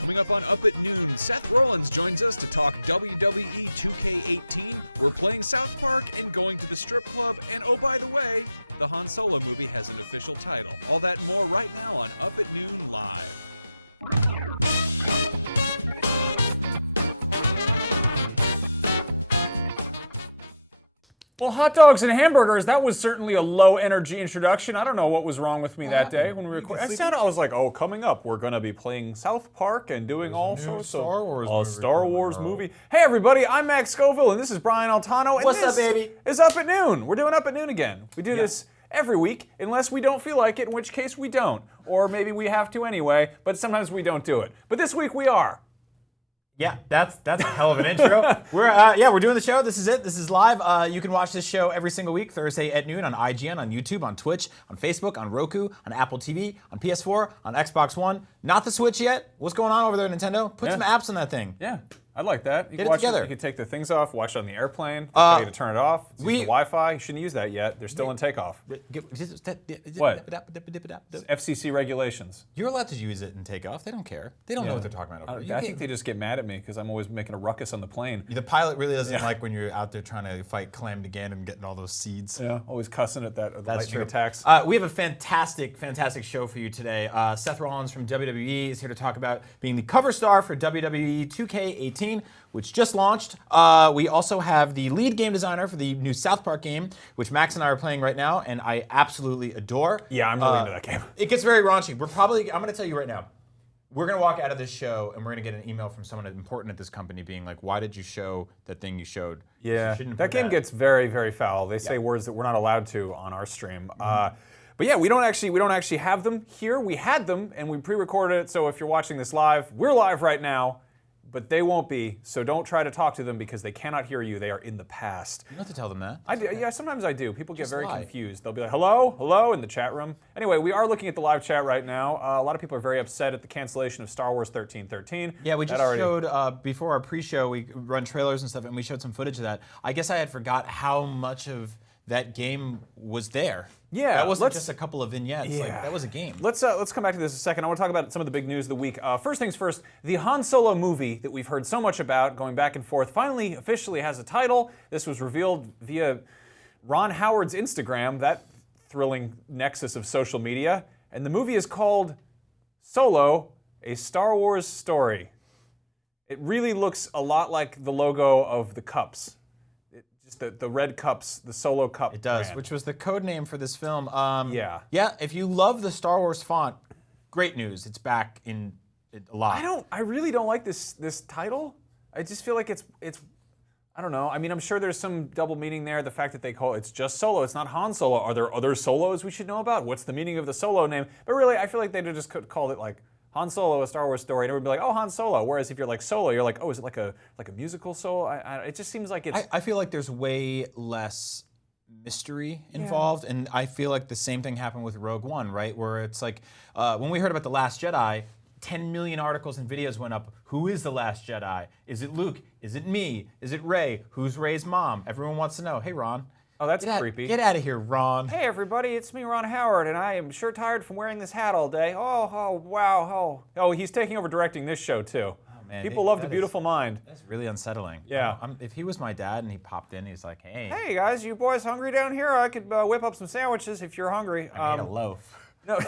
Coming up on Up at Noon, Seth Rollins joins us to talk WWE 2K18. We're playing South Park and going to the strip club. And oh, by the way, the Han Solo movie has an official title. All that and more right now on Up at Noon Live. Well, hot dogs and hamburgers, that was certainly a low-energy introduction. I don't know what was wrong with me that day when we recorded. I was like, oh, coming up, we're going to be playing South Park and doing all sorts of Star Wars movie. Hey, everybody, I'm Max Scoville, and this is Brian Altano. And What's up, baby? It's Up at Noon. We're doing Up at Noon again. We do this every week, unless we don't feel like it, in which case we don't. Or maybe we have to anyway, but sometimes we don't do it. But this week we are. Yeah, that's a hell of an intro. We're doing the show. This is it. This is live. You can watch this show every single week, Thursday at noon on IGN, on YouTube, on Twitch, on Facebook, on Roku, on Apple TV, on PS4, on Xbox One. Not the Switch yet. What's going on over there, Nintendo? Put some apps on that thing. Yeah, I like that. You Get can it together. You can take the things off, watch it on the airplane, tell you to turn it off. It's the Wi-Fi. You shouldn't use that yet. They're still in takeoff. What? FCC regulations. You're allowed to use it in takeoff. They don't care. They don't know what they're talking about over there. I think they just get mad at me because I'm always making a ruckus on the plane. The pilot really doesn't like when you're out there trying to fight Clam again and getting all those seeds. Yeah, always cussing at that lightning attacks. We have a fantastic show for you today. Seth Rollins from WWE is here to talk about being the cover star for WWE 2K18, which just launched. We also have the lead game designer for the new South Park game, which Max and I are playing right now, and I absolutely adore. Yeah, I'm really into that game. It gets very raunchy. I'm going to tell you right now, we're going to walk out of this show, and we're going to get an email from someone important at this company being like, why did you show that thing you showed? Yeah, that game gets very, very foul. They say words that we're not allowed to on our stream. But yeah, we don't actually have them here. We had them, and we pre-recorded it, so if you're watching this live, we're live right now. But they won't be, so don't try to talk to them because they cannot hear you. They are in the past. You don't have to tell them that. I do. Yeah, sometimes I do. People get very confused. They'll be like, hello, hello, in the chat room. Anyway, we are looking at the live chat right now. A lot of people are very upset at the cancellation of Star Wars 1313. Yeah, we just showed, before our pre-show, we run trailers and stuff, and we showed some footage of that. I guess I had forgot how much of that game was there. Yeah, that wasn't just a couple of vignettes. Yeah. Like, that was a game. Let's come back to this in a second. I want to talk about some of the big news of the week. First things first, the Han Solo movie that we've heard so much about, going back and forth, finally officially has a title. This was revealed via Ron Howard's Instagram, that thrilling nexus of social media. And the movie is called Solo, a Star Wars Story. It really looks a lot like the logo of the cups. The red cups, the Solo cup. It does, brand. which was the code name for this film. Yeah. Yeah, if you love the Star Wars font, great news. It's back in a lot. I really don't like this title. I just feel like it's I don't know. I mean, I'm sure there's some double meaning there. The fact that they call it's just Solo, it's not Han Solo. Are there other Solos we should know about? What's the meaning of the Solo name? But really, I feel like they'd have just called it like Han Solo, a Star Wars story, and everyone would be like, oh, Han Solo. Whereas if you're like Solo, you're like, oh, is it like a musical Solo? It just seems like it's... I feel like there's way less mystery involved, and I feel like the same thing happened with Rogue One, right? Where it's like, when we heard about The Last Jedi, 10 million articles and videos went up. Who is The Last Jedi? Is it Luke? Is it me? Is it Rey? Who's Rey's mom? Everyone wants to know. Hey, Ron. Oh, that's creepy. Get out of here, Ron. Hey, everybody, it's me, Ron Howard, and I am sure tired from wearing this hat all day. Oh, wow. Oh, he's taking over directing this show, too. Oh, man. People love The Beautiful Mind. That's really unsettling. Yeah. If he was my dad and he popped in, he's like, hey. Hey, guys, you boys hungry down here? I could whip up some sandwiches if you're hungry. I made a loaf. No,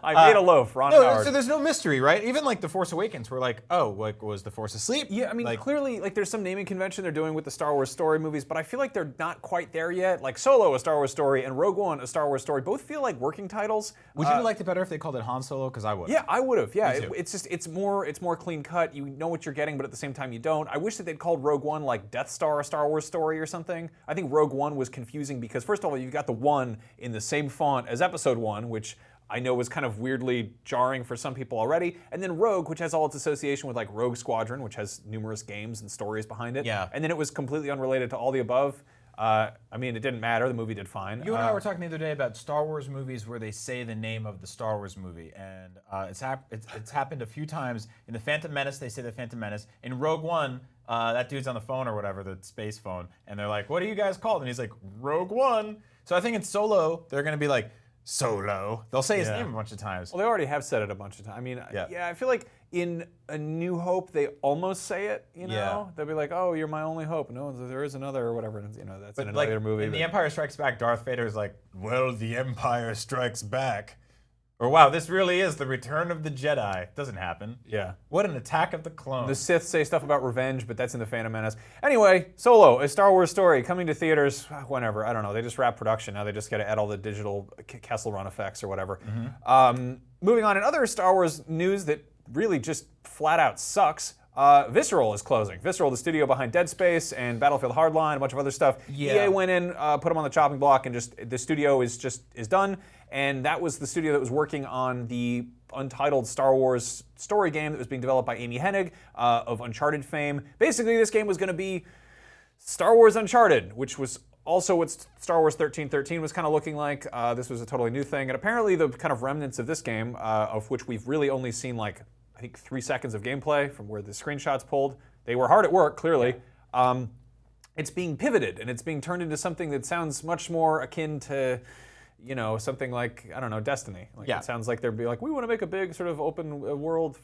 I made a loaf, Ron Howard. So there's no mystery, right? Even like The Force Awakens, we're like, oh, like was The Force asleep? Yeah, I mean, clearly, like there's some naming convention they're doing with the Star Wars story movies, but I feel like they're not quite there yet. Like Solo, a Star Wars story, and Rogue One, a Star Wars story, both feel like working titles. Would you have liked it better if they called it Han Solo? Because I would. Yeah, I would have. Yeah, it's more clean cut. You know what you're getting, but at the same time you don't. I wish that they'd called Rogue One like Death Star, a Star Wars story or something. I think Rogue One was confusing because first of all, you've got the 1 in the same font as Episode 1, which I know was kind of weirdly jarring for some people already. And then Rogue, which has all its association with like Rogue Squadron, which has numerous games and stories behind it. Yeah. And then it was completely unrelated to all the above. I mean, it didn't matter. The movie did fine. You and I were talking the other day about Star Wars movies where they say the name of the Star Wars movie, and it's happened a few times. In The Phantom Menace, they say The Phantom Menace. In Rogue One, that dude's on the phone or whatever, the space phone, and they're like, "What are you guys called?" And he's like, "Rogue One." So I think in Solo, they're going to be like, Solo. They'll say his name a bunch of times. Well, they already have said it a bunch of times. I mean, I feel like in A New Hope, they almost say it, you know? Yeah. They'll be like, oh, you're my only hope. No, there is another or whatever. And, you know, that's in like, another movie. In The Empire Strikes Back, Darth Vader is like, well, the Empire strikes back. Or, wow, this really is the return of the Jedi. Doesn't happen. Yeah. What an attack of the clones. The Sith say stuff about revenge, but that's in The Phantom Menace. Anyway, Solo, a Star Wars story, coming to theaters whenever. I don't know. They just wrapped production. Now they just got to add all the digital Kessel Run effects or whatever. Moving on, in other Star Wars news that really just flat out sucks, VISCERAL is closing. VISCERAL, the studio behind Dead Space and Battlefield Hardline, a bunch of other stuff. Yeah. EA went in, put them on the chopping block, and just the studio is done. And that was the studio that was working on the Untitled Star Wars story game that was being developed by Amy Hennig of Uncharted fame. Basically, this game was going to be Star Wars Uncharted, which was also what Star Wars 1313 was kind of looking like. This was a totally new thing. And apparently the kind of remnants of this game, of which we've really only seen like, I think 3 seconds of gameplay from where the screenshots pulled. They were hard at work, clearly. It's being pivoted, and it's being turned into something that sounds much more akin to, you know, something like, I don't know, Destiny. Like, it sounds like they'd be like, we want to make a big sort of open world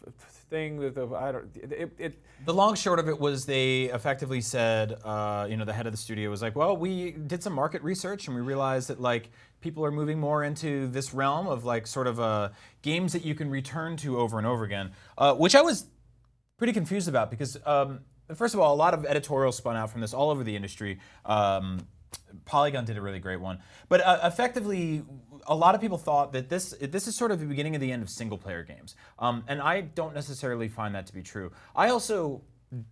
thing. The long short of it was they effectively said, you know, the head of the studio was like, well, we did some market research and we realized that like people are moving more into this realm of like sort of games that you can return to over and over again, which I was pretty confused about because first of all, a lot of editorials spun out from this all over the industry. Polygon did a really great one. But effectively, a lot of people thought that this is sort of the beginning of the end of single-player games. And I don't necessarily find that to be true. I also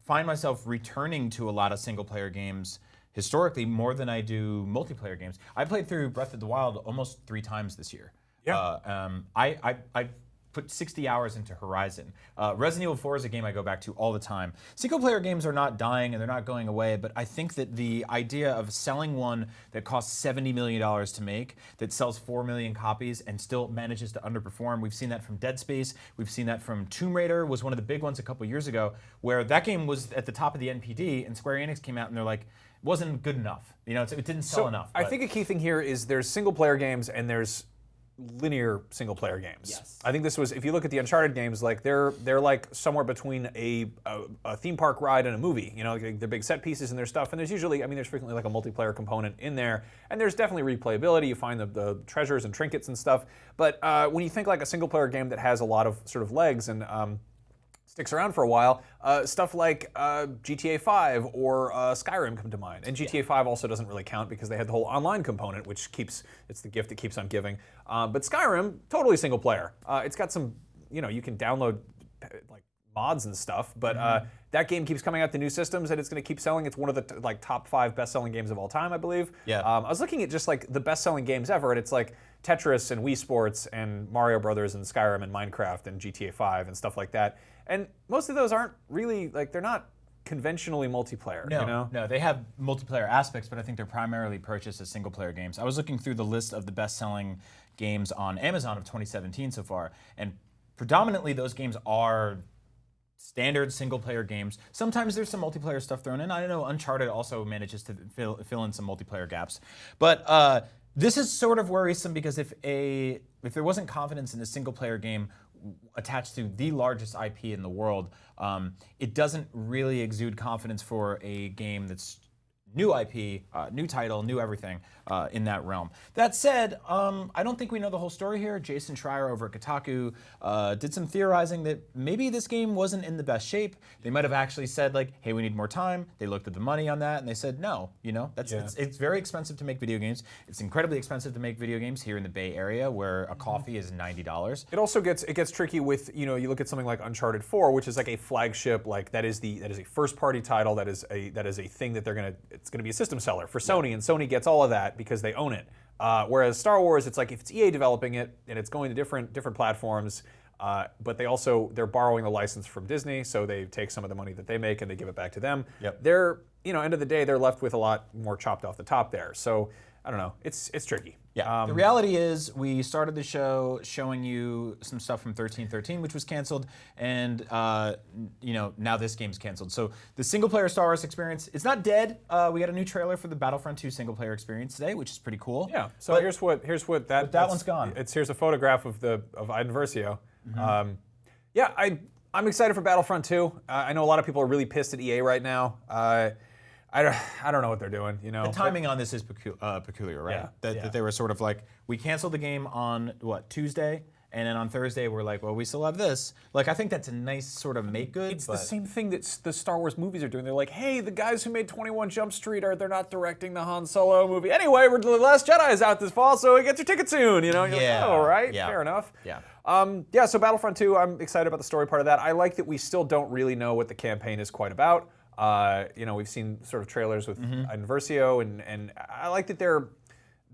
find myself returning to a lot of single-player games historically more than I do multiplayer games. I played through Breath of the Wild almost 3 times this year. Yeah. I put 60 hours into Horizon. Resident Evil 4 is a game I go back to all the time. Single-player games are not dying and they're not going away, but I think that the idea of selling one that costs $70 million to make, that sells 4 million copies and still manages to underperform, we've seen that from Dead Space, we've seen that from Tomb Raider, was one of the big ones a couple years ago, where that game was at the top of the NPD and Square Enix came out and they're like, it wasn't good enough. You know, it didn't sell enough. I think a key thing here is there's single-player games and there's linear single-player games. Yes. I think this was, if you look at the Uncharted games, like they're like somewhere between a theme park ride and a movie. You know, like they're big set pieces and their stuff. And there's usually, I mean, there's frequently like a multiplayer component in there, and there's definitely replayability. You find the treasures and trinkets and stuff. But when you think like a single-player game that has a lot of sort of legs and sticks around for a while, stuff like GTA 5 or Skyrim come to mind. And GTA 5 also doesn't really count because they had the whole online component, which it's the gift that keeps on giving. But Skyrim, totally single player. It's got some, you know, you can download like mods and stuff, but that game keeps coming out to new systems and it's going to keep selling. It's one of the like top 5 best-selling games of all time, I believe. Yeah. I was looking at just like the best-selling games ever, and it's like Tetris and Wii Sports and Mario Brothers and Skyrim and Minecraft and GTA 5 and stuff like that. And most of those aren't really, like, they're not conventionally multiplayer, No, you know? no, they have multiplayer aspects, but I think they're primarily purchased as single-player games. I was looking through the list of the best-selling games on Amazon of 2017 so far, and predominantly those games are standard single-player games. Sometimes there's some multiplayer stuff thrown in. I know Uncharted also manages to fill in some multiplayer gaps. But this is sort of worrisome because if there wasn't confidence in a single-player game attached to the largest IP in the world, it doesn't really exude confidence for a game that's new IP, new title, new everything in that realm. That said, I don't think we know the whole story here. Jason Schreier over at Kotaku did some theorizing that maybe this game wasn't in the best shape. They might have actually said like, hey, we need more time. They looked at the money on that and they said, no, you know, it's very expensive to make video games. It's incredibly expensive to make video games here in the Bay Area where a coffee is $90. It also gets tricky with, you know, you look at something like Uncharted 4, which is like a flagship, like that is a first-party title, that is a thing that it's gonna be a system seller for Sony, and Sony gets all of that because they own it. Whereas Star Wars, it's like if it's EA developing it and it's going to different platforms, but they're borrowing the license from Disney, so they take some of the money that they make and they give it back to them. Yep. They're, you know, end of the day, they're left with a lot more chopped off the top there. So I don't know. It's tricky. Yeah. The reality is, we started the show showing you some stuff from 1313, which was canceled, and now this game's canceled. So the single-player Star Wars experience is not dead. We got a new trailer for the Battlefront 2 single-player experience today, which is pretty cool. Yeah. So here's what that one's gone. Here's a photograph of Iden Versio. I'm excited for Battlefront 2. I know a lot of people are really pissed at EA right now. I don't know what they're doing, The timing on this is peculiar, right? Yeah. That they were sort of like, we canceled the game on, Tuesday? And then on Thursday, we're like, well, we still have this. Like, I think that's a nice sort of make good. It's the same thing that the Star Wars movies are doing. They're like, hey, the guys who made 21 Jump Street they're not directing the Han Solo movie. Anyway, The Last Jedi is out this fall, so get your ticket soon. You're like, oh, all right, fair enough. Yeah. So Battlefront 2, I'm excited about the story part of that. I like that we still don't really know what the campaign is quite about. We've seen sort of trailers with Iden Versio, and I like that they're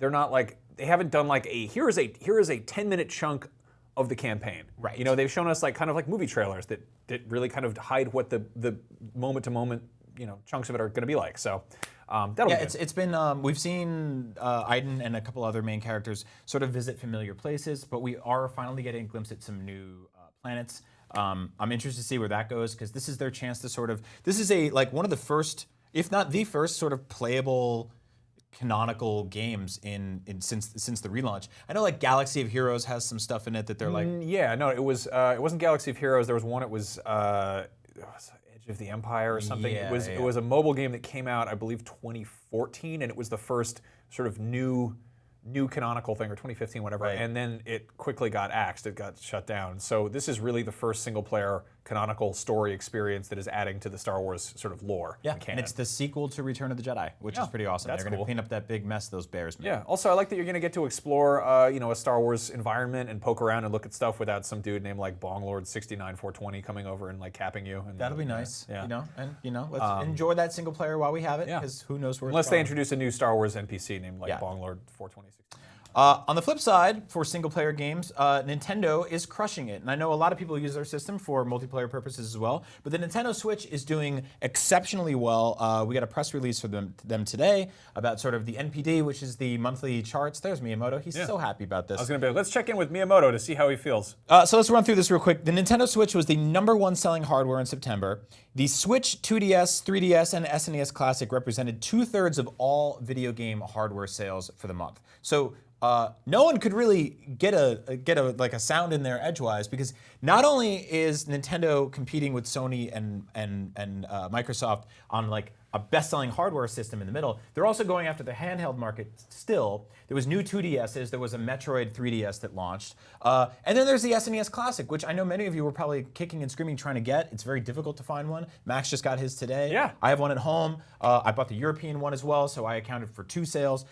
not like, they haven't done like here is a 10-minute chunk of the campaign. Right. They've shown us like kind of like movie trailers that really kind of hide what the moment to moment chunks of it are going to be like. So that'll be good. It's been we've seen Iden and a couple other main characters sort of visit familiar places, but we are finally getting a glimpse at some new planets. I'm interested to see where that goes, because this is their chance to sort of, this is one of the first, if not the first, sort of playable canonical games since the relaunch. I know like Galaxy of Heroes has some stuff in it that they're like. It wasn't Galaxy of Heroes. There was one. It was Edge of the Empire or something. Yeah, it was a mobile game that came out, I believe, 2014, and it was the first sort of new canonical thing, or 2015, whatever, right. And then it quickly got axed. It got shut down. So this is really the first single-player canonical story experience that is adding to the Star Wars sort of lore. Yeah, and canon. it's the sequel to Return of the Jedi, which is pretty awesome. That's They're going to cool. clean up that big mess those bears made. Yeah. Also, I like that you're going to get to explore, a Star Wars environment and poke around and look at stuff without some dude named like Bonglord 69420 coming over and like capping you. And, That'll be nice. Yeah. Let's enjoy that single player while we have it, because who knows where. Unless they introduce a new Star Wars NPC named like Bonglord 420. On the flip side, for single-player games, Nintendo is crushing it. And I know a lot of people use their system for multiplayer purposes as well, but the Nintendo Switch is doing exceptionally well. We got a press release for them today about sort of the NPD, which is the monthly charts. There's Miyamoto. He's so happy about this. I was going to be like, let's check in with Miyamoto to see how he feels. So let's run through this real quick. The Nintendo Switch was the #1 selling hardware in September. The Switch, 2DS, 3DS, and SNES Classic represented 2/3 of all video game hardware sales for the month. So no one could really get a sound in there edgewise, because not only is Nintendo competing with Sony and Microsoft on like a best-selling hardware system in the middle, they're also going after the handheld market still. There was new 2DSs, there was a Metroid 3DS that launched, and then there's the SNES Classic, which I know many of you were probably kicking and screaming trying to get. It's very difficult to find one. Max just got his today. Yeah. I have one at home. I bought the European one as well, so I accounted for 2 sales.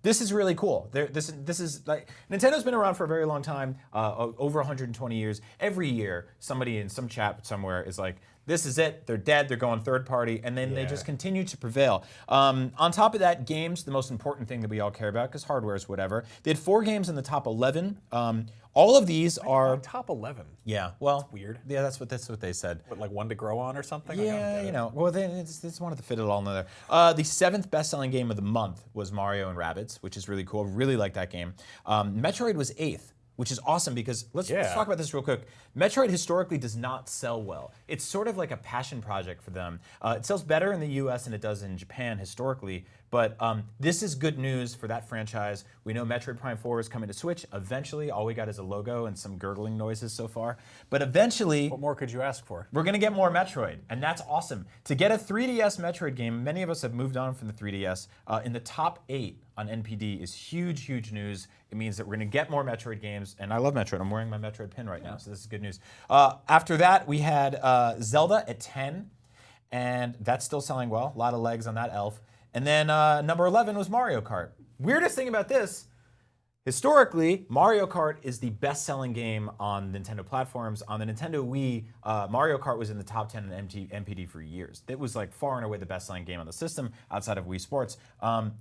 This is really cool. This is like, Nintendo's been around for a very long time, over 120 years. Every year, somebody in some chat somewhere is like, this is it, they're dead, they're going third party, and then they just continue to prevail. On top of that, games, the most important thing that we all care about, because hardware is whatever. They had 4 games in the top 11. All of these are top 11. Yeah, well, that's weird. Yeah, that's what they said. What, like one to grow on or something? Yeah, well, they just wanted to fit it all in there. The 7th best-selling game of the month was Mario and Rabbids, which is really cool. Really like that game. Metroid was 8th, which is awesome, because let's talk about this real quick. Metroid historically does not sell well. It's sort of like a passion project for them. It sells better in the US than it does in Japan historically, but this is good news for that franchise. We know Metroid Prime 4 is coming to Switch eventually. All we got is a logo and some gurgling noises so far. But eventually, what more could you ask for? We're gonna get more Metroid, and that's awesome. To get a 3DS Metroid game, many of us have moved on from the 3DS, in the top 8 on NPD is huge, huge news. It means that we're gonna get more Metroid games, and I love Metroid. I'm wearing my Metroid pin right now, so this is good news. After that, we had Zelda at 10, and that's still selling well. A lot of legs on that elf. And then number 11 was Mario Kart. Weirdest thing about this, historically, Mario Kart is the best-selling game on Nintendo platforms. On the Nintendo Wii, Mario Kart was in the top 10 in NPD for years. It was like far and away the best-selling game on the system outside of Wii Sports.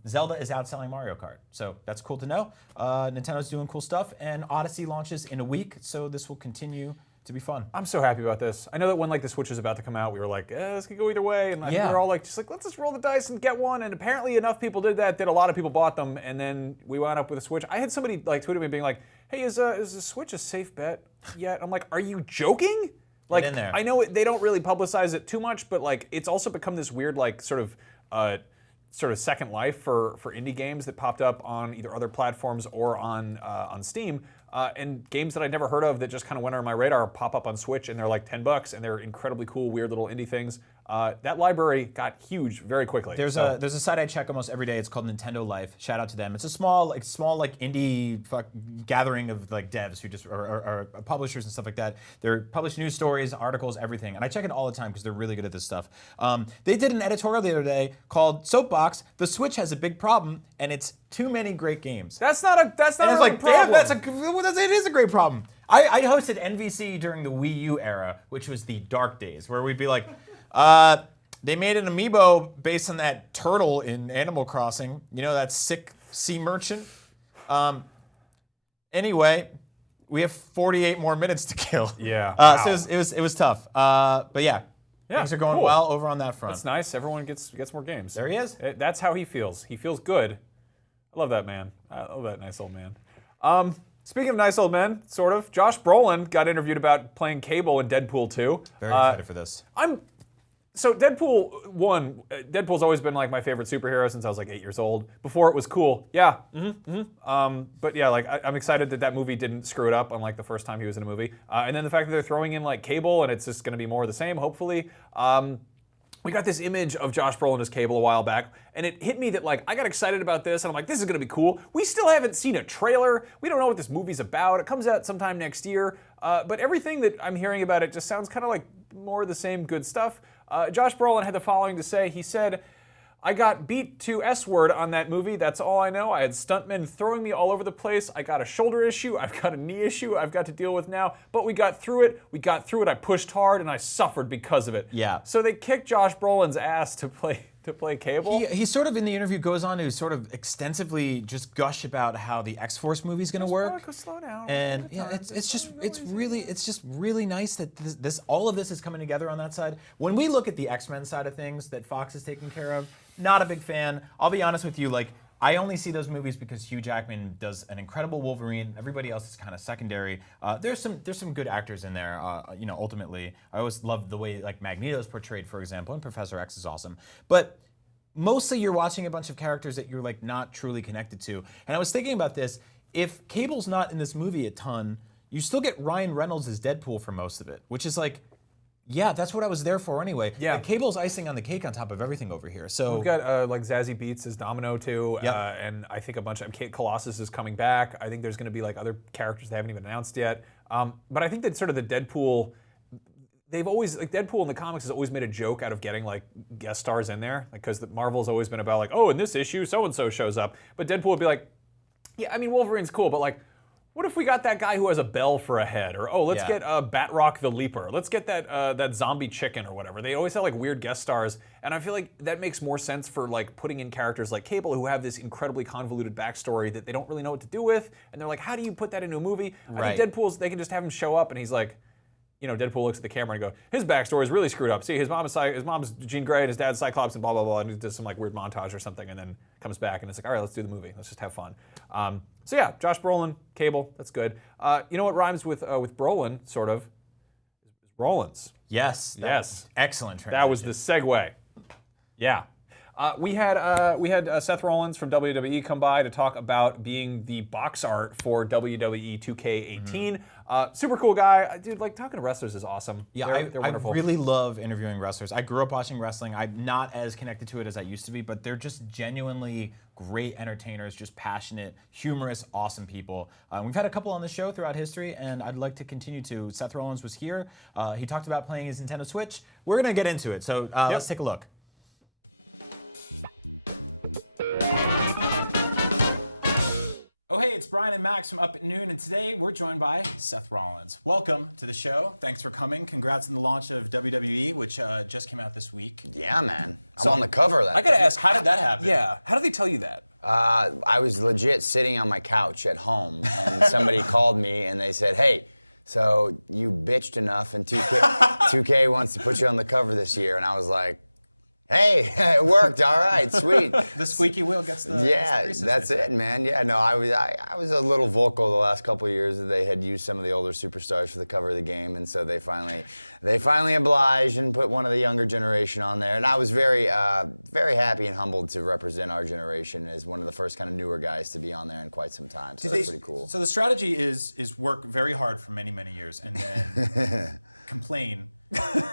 Zelda is outselling Mario Kart, so that's cool to know. Nintendo's doing cool stuff, and Odyssey launches in a week, so this will continue to be fun. I'm so happy about this. I know that when like the Switch was about to come out, we were like, this could go either way, and I think we were all like, let's just roll the dice and get one. And apparently enough people did that a lot of people bought them, and then we wound up with a Switch. I had somebody like tweeted me being like, hey, is the Switch a safe bet yet? I'm like, are you joking? Like, in there. I know they don't really publicize it too much, but like it's also become this weird like sort of second life for indie games that popped up on either other platforms or on Steam. And games that I'd never heard of that just kind of went on my radar pop up on Switch, and they're like $10, and they're incredibly cool, weird little indie things. That library got huge very quickly. There's a site I check almost every day. It's called Nintendo Life. Shout out to them. It's a small indie gathering of like devs who just are publishers and stuff like that. They publish news stories, articles, everything, and I check it all the time because they're really good at this stuff. They did an editorial the other day called "Soapbox: The Switch Has a Big Problem, and It's Too Many Great Games." That's not a like, problem. Damn, it is a great problem. I hosted NVC during the Wii U era, which was the dark days, where we'd be like, they made an amiibo based on that turtle in Animal Crossing. You know, that sick sea merchant? Anyway, we have 48 more minutes to kill. Yeah. Wow. So it was tough. But yeah, things are going well over on that front. That's nice. Everyone gets more games. There he is. That's how he feels. He feels good. I love that man. I love that nice old man. Speaking of nice old men, sort of, Josh Brolin got interviewed about playing Cable in Deadpool 2. Very excited for this. So Deadpool 1, Deadpool's always been like my favorite superhero since I was like 8 years old. Before it was cool, yeah. But yeah, like I'm excited that movie didn't screw it up unlike the first time he was in a movie. And then the fact that they're throwing in like Cable and it's just going to be more of the same, hopefully. We got this image of Josh Brolin as Cable a while back, and it hit me that like I got excited about this, and I'm like, this is gonna be cool. We still haven't seen a trailer. We don't know what this movie's about. It comes out sometime next year, but everything that I'm hearing about it just sounds kind of like more of the same good stuff. Josh Brolin had the following to say. He said, I got beat to S-word on that movie, that's all I know. I had stuntmen throwing me all over the place. I got a shoulder issue, I've got a knee issue I've got to deal with now, but we got through it, I pushed hard, and I suffered because of it. Yeah. So they kicked Josh Brolin's ass to play Cable. He sort of in the interview goes on to sort of extensively just gush about how the X-Force movie's going to work. Slow down. And yeah, it's just really nice that this all of this is coming together on that side. When we look at the X-Men side of things that Fox is taking care of, not a big fan. I'll be honest with you, like I only see those movies because Hugh Jackman does an incredible Wolverine. Everybody else is kind of secondary. There's some good actors in there. Ultimately, I always love the way like Magneto's portrayed, for example, and Professor X is awesome. But mostly, you're watching a bunch of characters that you're like not truly connected to. And I was thinking about this. If Cable's not in this movie a ton, you still get Ryan Reynolds as Deadpool for most of it, which is like. Yeah, that's what I was there for anyway. Yeah. Like, Cable's icing on the cake on top of everything over here. So we've got like Zazie Beetz as Domino too, Yep. And I think a bunch of Kate Colossus is coming back. I think there's going to be like other characters they haven't even announced yet. But I think that sort of the Deadpool, they've always like Deadpool in the comics has always made a joke out of getting like guest stars in there, because Marvel's always been about like, oh, in this issue so and so shows up, but Deadpool would be like, yeah, I mean Wolverine's cool, but like. What if we got that guy who has a bell for a head? Or, oh, let's get Batroc the Leaper. Let's get that zombie chicken or whatever. They always have like weird guest stars, and I feel like that makes more sense for like putting in characters like Cable who have this incredibly convoluted backstory that they don't really know what to do with, and they're like, how do you put that into a movie? Right. I think they can just have him show up, and he's like, Deadpool looks at the camera and go, his backstory is really screwed up. See, his mom's Jean Grey and his dad's Cyclops and blah, blah, blah, and he does some like weird montage or something, and then comes back, and it's like, all right, let's do the movie. Let's just have fun. So yeah, Josh Brolin, Cable, that's good. You know what rhymes with Brolin, sort of? Rollins. yes. Yes. Excellent transition. That was the segue. Yeah. We had Seth Rollins from WWE come by to talk about being the box art for WWE 2K18. Super cool guy. Dude, like talking to wrestlers is awesome. Yeah, they're wonderful. I really love interviewing wrestlers. I grew up watching wrestling. I'm not as connected to it as I used to be, but they're just genuinely great entertainers, just passionate, humorous, awesome people. We've had a couple on the show throughout history, and I'd like to continue to. Seth Rollins was here. He talked about playing his Nintendo Switch. We're going to get into it, so let's take a look. Oh, hey, it's Brian and Max from Up at Noon, and today we're joined by Seth Rollins. Welcome to the show. Thanks for coming. Congrats on the launch of WWE, which just came out this week. Yeah, man. I'm on the cover of that. I gotta ask, How did that happen? Yeah, how did they tell you that? I was legit sitting on my couch at home, and somebody called me and they said, hey, So you bitched enough, and 2K wants to put you on the cover this year. And I was like, hey, it worked. All right, sweet. The squeaky wheel gets the Yeah, greases, that's they say. it, man. Yeah, no, I was a little vocal the last couple of years that they had used some of the older superstars for the cover of the game, and so they finally obliged and put one of the younger generation on there. And I was very happy and humbled to represent our generation as one of the first kind of newer guys to be on there in quite some time. So that's pretty cool. So the strategy is work very hard for many, many years, and then complain,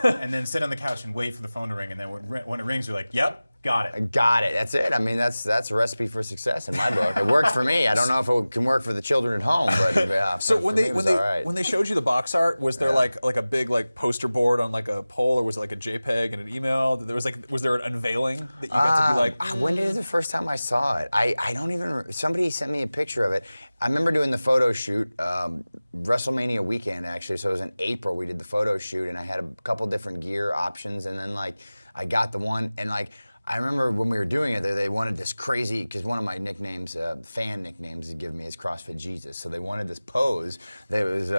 and then sit on the couch and wait for the phone to ring, and then when it rings, you're like, yep, got it. Got it. That's it. I mean, that's a recipe for success in my book. It worked for me. I don't know if it can work for the children at home, but yeah, So for when me, they it was all right. when they showed you the box art, was there like a big like poster board on like a pole, or was it like a JPEG and an email? Was there an unvailing that you got to be like? When is the first time I saw it? I don't even. Somebody sent me a picture of it. I remember doing the photo shoot, WrestleMania weekend actually. So it was in April. We did the photo shoot, and I had a couple different gear options, and then like I got the one, and like I remember when we were doing it, they wanted this crazy, because one of my nicknames, fan nicknames, to give me is CrossFit Jesus. So they wanted this pose that was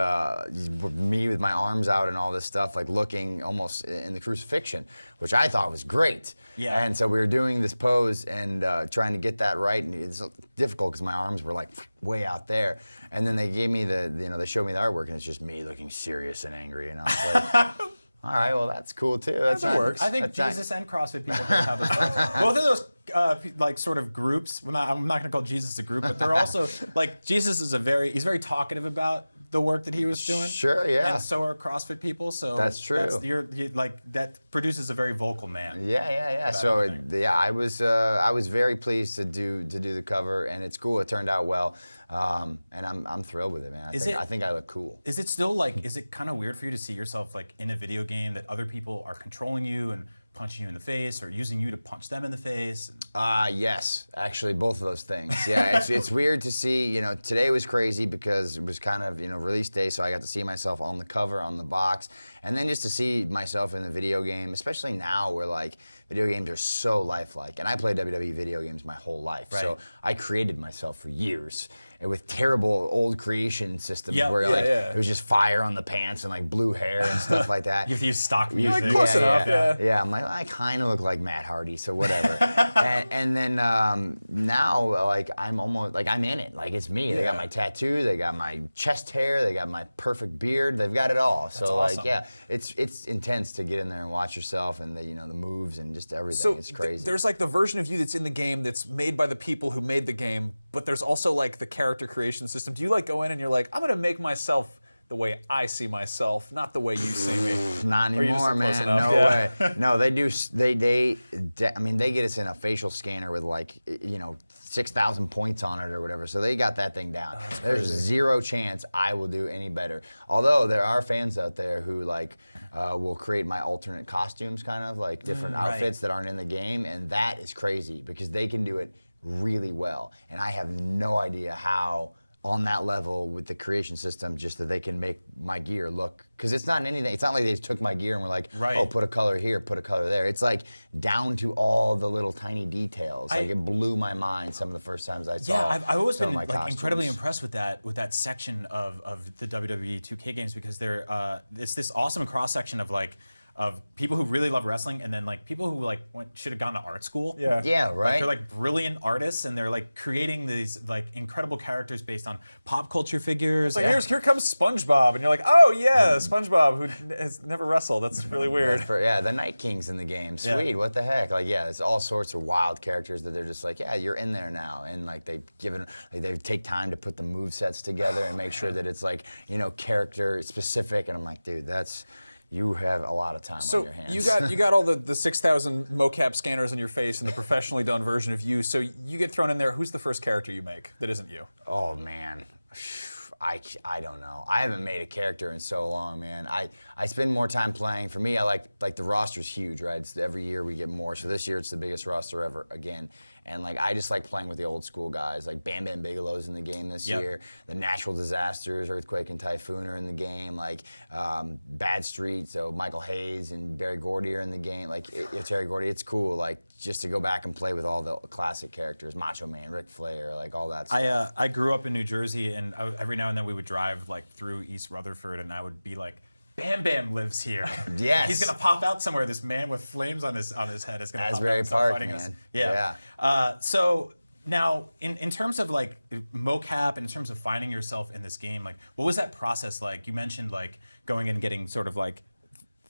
me with my arms out and all this stuff, like looking almost in the crucifixion, which I thought was great. Yeah. And so we were doing this pose and trying to get that right, and it's difficult because my arms were like way out there. And then they gave me they showed me the artwork, and it's just me looking serious and angry, and I was like, all right, well that's cool too. That works. I think Jesus and CrossFit people both have those problems. Both of those like sort of groups. I'm not going to call Jesus a group, but they're also like Jesus is he's very talkative about the work that he was doing. Sure, yeah. And so are CrossFit people. So That's true. That produces a very vocal man. Yeah. So I was very pleased to do the cover, and it's cool. It turned out well, and I'm thrilled with it, man. I think I look cool. Is it still is it kind of weird for you to see yourself like in a video game that other people are controlling you and punching you in the face, or using you to punch them in the face? Yes, actually, both of those things. Yeah, it's weird to see. Today was crazy because it was kind of release day, so I got to see myself on the cover, on the box, and then just to see myself in the video game, especially now where like video games are so lifelike. And I played WWE video games my whole life, so I created myself for years. And with terrible old creation systems where it was just fire on the pants and like blue hair and stuff like that. You have to use stock music. Like close enough, Yeah, I'm like, I kind of look like Matt Hardy, so whatever. and then now, like, I'm almost, like, I'm in it. Like, it's me. They got my tattoo, they got my chest hair, they got my perfect beard, they've got it all. So, awesome. like, yeah, it's intense to get in there and watch yourself and the moves and just everything. So it's crazy. There's like the version of you that's in the game that's made by the people who made the game, but there's also like the character creation system. Do you like go in and you're like, I'm gonna make myself the way I see myself, not the way you see me? Not Or you just anymore, look close man. enough? No Yeah. way. No, they do. I mean, they get us in a facial scanner with like 6,000 points on it or whatever. So they got that thing down. There's zero chance I will do any better. Although there are fans out there who like will create my alternate costumes, kind of like different outfits that aren't in the game, and that is crazy because they can do it really well, and I have no idea how on that level with the creation system, just that they can make my gear look, because it's not anything. It's not like they just took my gear and were like, oh, put a color here, put a color there. It's like down to all the little tiny details. Like it blew my mind some of the first times I saw. Yeah, I've always some been of my like costumes. incredibly impressed with that section of the WWE 2K games, because it's this awesome cross section of people who really love wrestling, and then like people who like should have gone to art school. Yeah. Yeah, right. Like, they're like brilliant artists, and they're like creating these like incredible characters based on pop culture figures. Like here comes SpongeBob, and you're like, oh yeah, SpongeBob, who has never wrestled. That's really weird. The Night King's in the game. Sweet, what the heck? Like, yeah, it's all sorts of wild characters that they're just like, yeah, you're in there now, and like they take time to put the movesets together and make sure that it's like character specific. And I'm like, dude, you have a lot of time on your hands. So you got all the 6,000 mocap scanners in your face and the professionally done version of you. So you get thrown in there. Who's the first character you make that isn't you? Oh man, I don't know. I haven't made a character in so long, man. I spend more time playing. For me, I like the roster's huge, right? Every year we get more. So this year it's the biggest roster ever again. And like I just like playing with the old school guys. Like Bam Bam Bigelow's in the game this year. The natural disasters, Earthquake and Typhoon are in the game. Like Bad Street, so Michael Hayes and Barry Gordy are in the game. Like Terry Gordy, it's cool. Like just to go back and play with all the classic characters, Macho Man, Ric Flair, like all that stuff. I grew up in New Jersey, and every now and then we would drive like through East Rutherford, and I would be like, Bam Bam lives here. Yes. He's gonna pop out somewhere. This man with flames on his head is gonna Asbury pop out and start Park, fighting man. us. Yeah. So now, in terms of like mocap, in terms of finding yourself in this game, like what was that process like? You mentioned like going and getting sort of like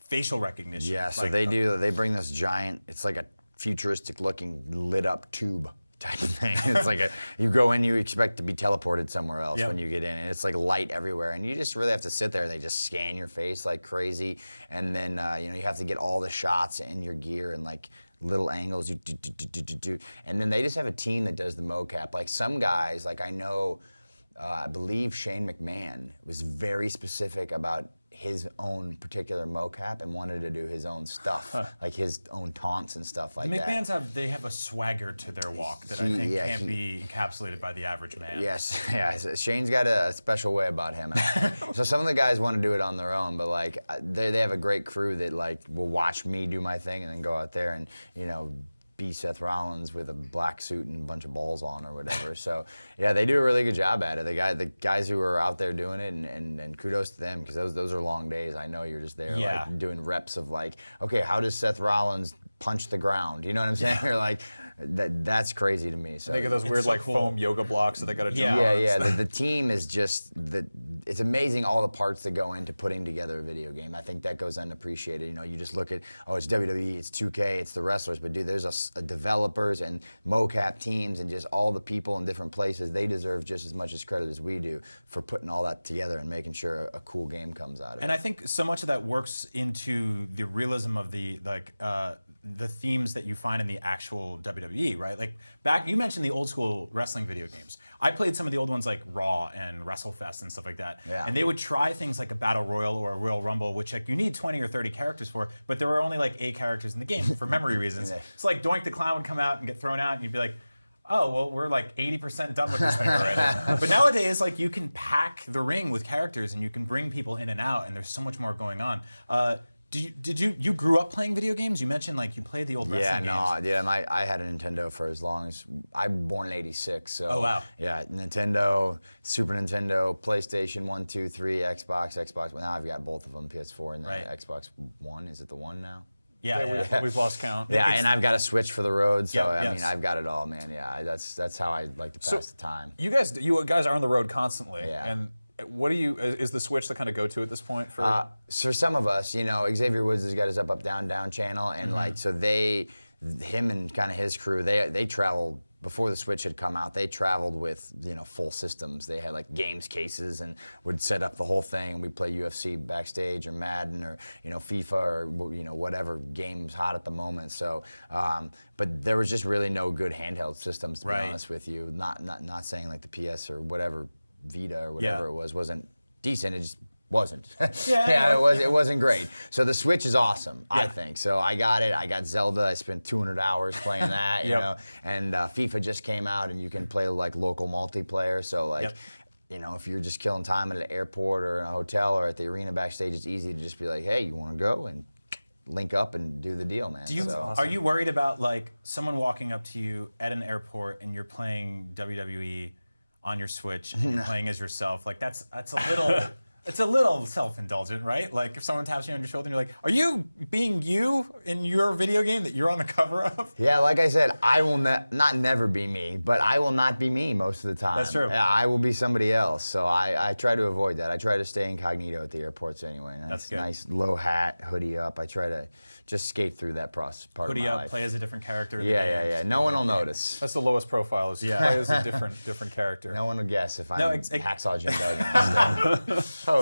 facial recognition. Yeah, so like, they bring this giant, it's like a futuristic looking lit up tube type of thing. It's like you go in, you expect to be teleported somewhere else when you get in, and it's like light everywhere, and you just really have to sit there. They just scan your face like crazy, and then you have to get all the shots in your gear and like little angles, and then they just have a team that does the mocap. Like some guys, like I know, I believe Shane McMahon was very specific about his own particular mocap and wanted to do his own stuff, like his own taunts and stuff like that. McMahon's have a swagger to their walk that I think can't be encapsulated by the average man. Yes, yeah. Shane's got a special way about him. So some of the guys want to do it on their own, but like they have a great crew that like will watch me do my thing and then go out there and be Seth Rollins with a black suit and a bunch of balls on or whatever. So yeah, they do a really good job at it. The guys who are out there doing it, and kudos to them, because those are long days. I know you're just there like doing reps of like, okay, how does Seth Rollins punch the ground? You know what I'm saying? You're like, that's crazy to me. So Think of those weird so like cool. foam yoga blocks that they got to jump on. Yeah. The team is just it's amazing all the parts that go into putting together a video game. I think that goes unappreciated. You just look at, oh, it's WWE, it's 2K, it's the wrestlers, but dude, there's developers and mocap teams and just all the people in different places. They deserve just as much as credit as we do for putting all that together and making sure a cool game comes out of it. And I think so much of that works into the realism of the themes that you find in the actual WWE, right? Like you mentioned the old school wrestling video games. I played some of the old ones like Raw and WrestleFest and stuff like that. Yeah. And they would try things like a Battle Royal or a Royal Rumble, which like you need 20 or 30 characters for, but there were only like 8 characters in the game for memory reasons. It's like Doink the Clown would come out and get thrown out, and you'd be like, oh, well, we're like 80% done with this thing already. But nowadays, like you can pack the ring with characters and you can bring people in and out, and there's so much more going on. Did you grew up playing video games? You mentioned like you played the old wrestling games. I had a Nintendo for as long as I'm born in '86. So oh wow. Yeah, Nintendo, Super Nintendo, PlayStation 1, 2, 3, Xbox. Well, now I've got both of them, PS4 and the Xbox One. Is it the One now? Yeah. We've lost count. Yeah, and I've got a Switch for the road, so Yep, I mean, I've got it all, man. Yeah, that's how I like to pass the time. You guys are on the road constantly. Yeah. And what do you? Is the Switch the kind of go-to at this point for? For some of us, Xavier Woods has got his up down down channel, and like so him and kind of his crew, they traveled before the Switch had come out. They traveled with full systems. They had like games cases and would set up the whole thing. And we'd play UFC backstage or Madden or FIFA or whatever game's hot at the moment. So, but there was just really no good handheld systems, to be honest with you. Not saying like the PS or whatever Vita or whatever it wasn't decent. It just wasn't. It wasn't great. So the Switch is awesome, I think. So I got it. I got Zelda. I spent 200 hours playing that. You know, and FIFA just came out, and you can play like local multiplayer. So like. If you're just killing time at an airport or in a hotel or at the arena backstage, it's easy to just be like, hey, you want to go? And link up and do the deal, man. Are you worried about like someone walking up to you at an airport and you're playing WWE on your Switch and you're playing as yourself? Like that's a little it's a little self-indulgent, right? Like if someone taps you on your shoulder and you're like, are you being you in your video game that you're on the cover of? Yeah, like I said, I will not never be me, but I will not be me most of the time. That's true. Yeah, I will be somebody else. So I try to avoid that. I try to stay incognito at the airports anyway. That's good. Nice low hat, hoodie up. I try to just skate through that part of my life. Hoodie up, play as a different character. Yeah. No one will notice. That's the lowest profile. Is play as a different character. No one will guess if I'm Hacksaw Jim Duggan.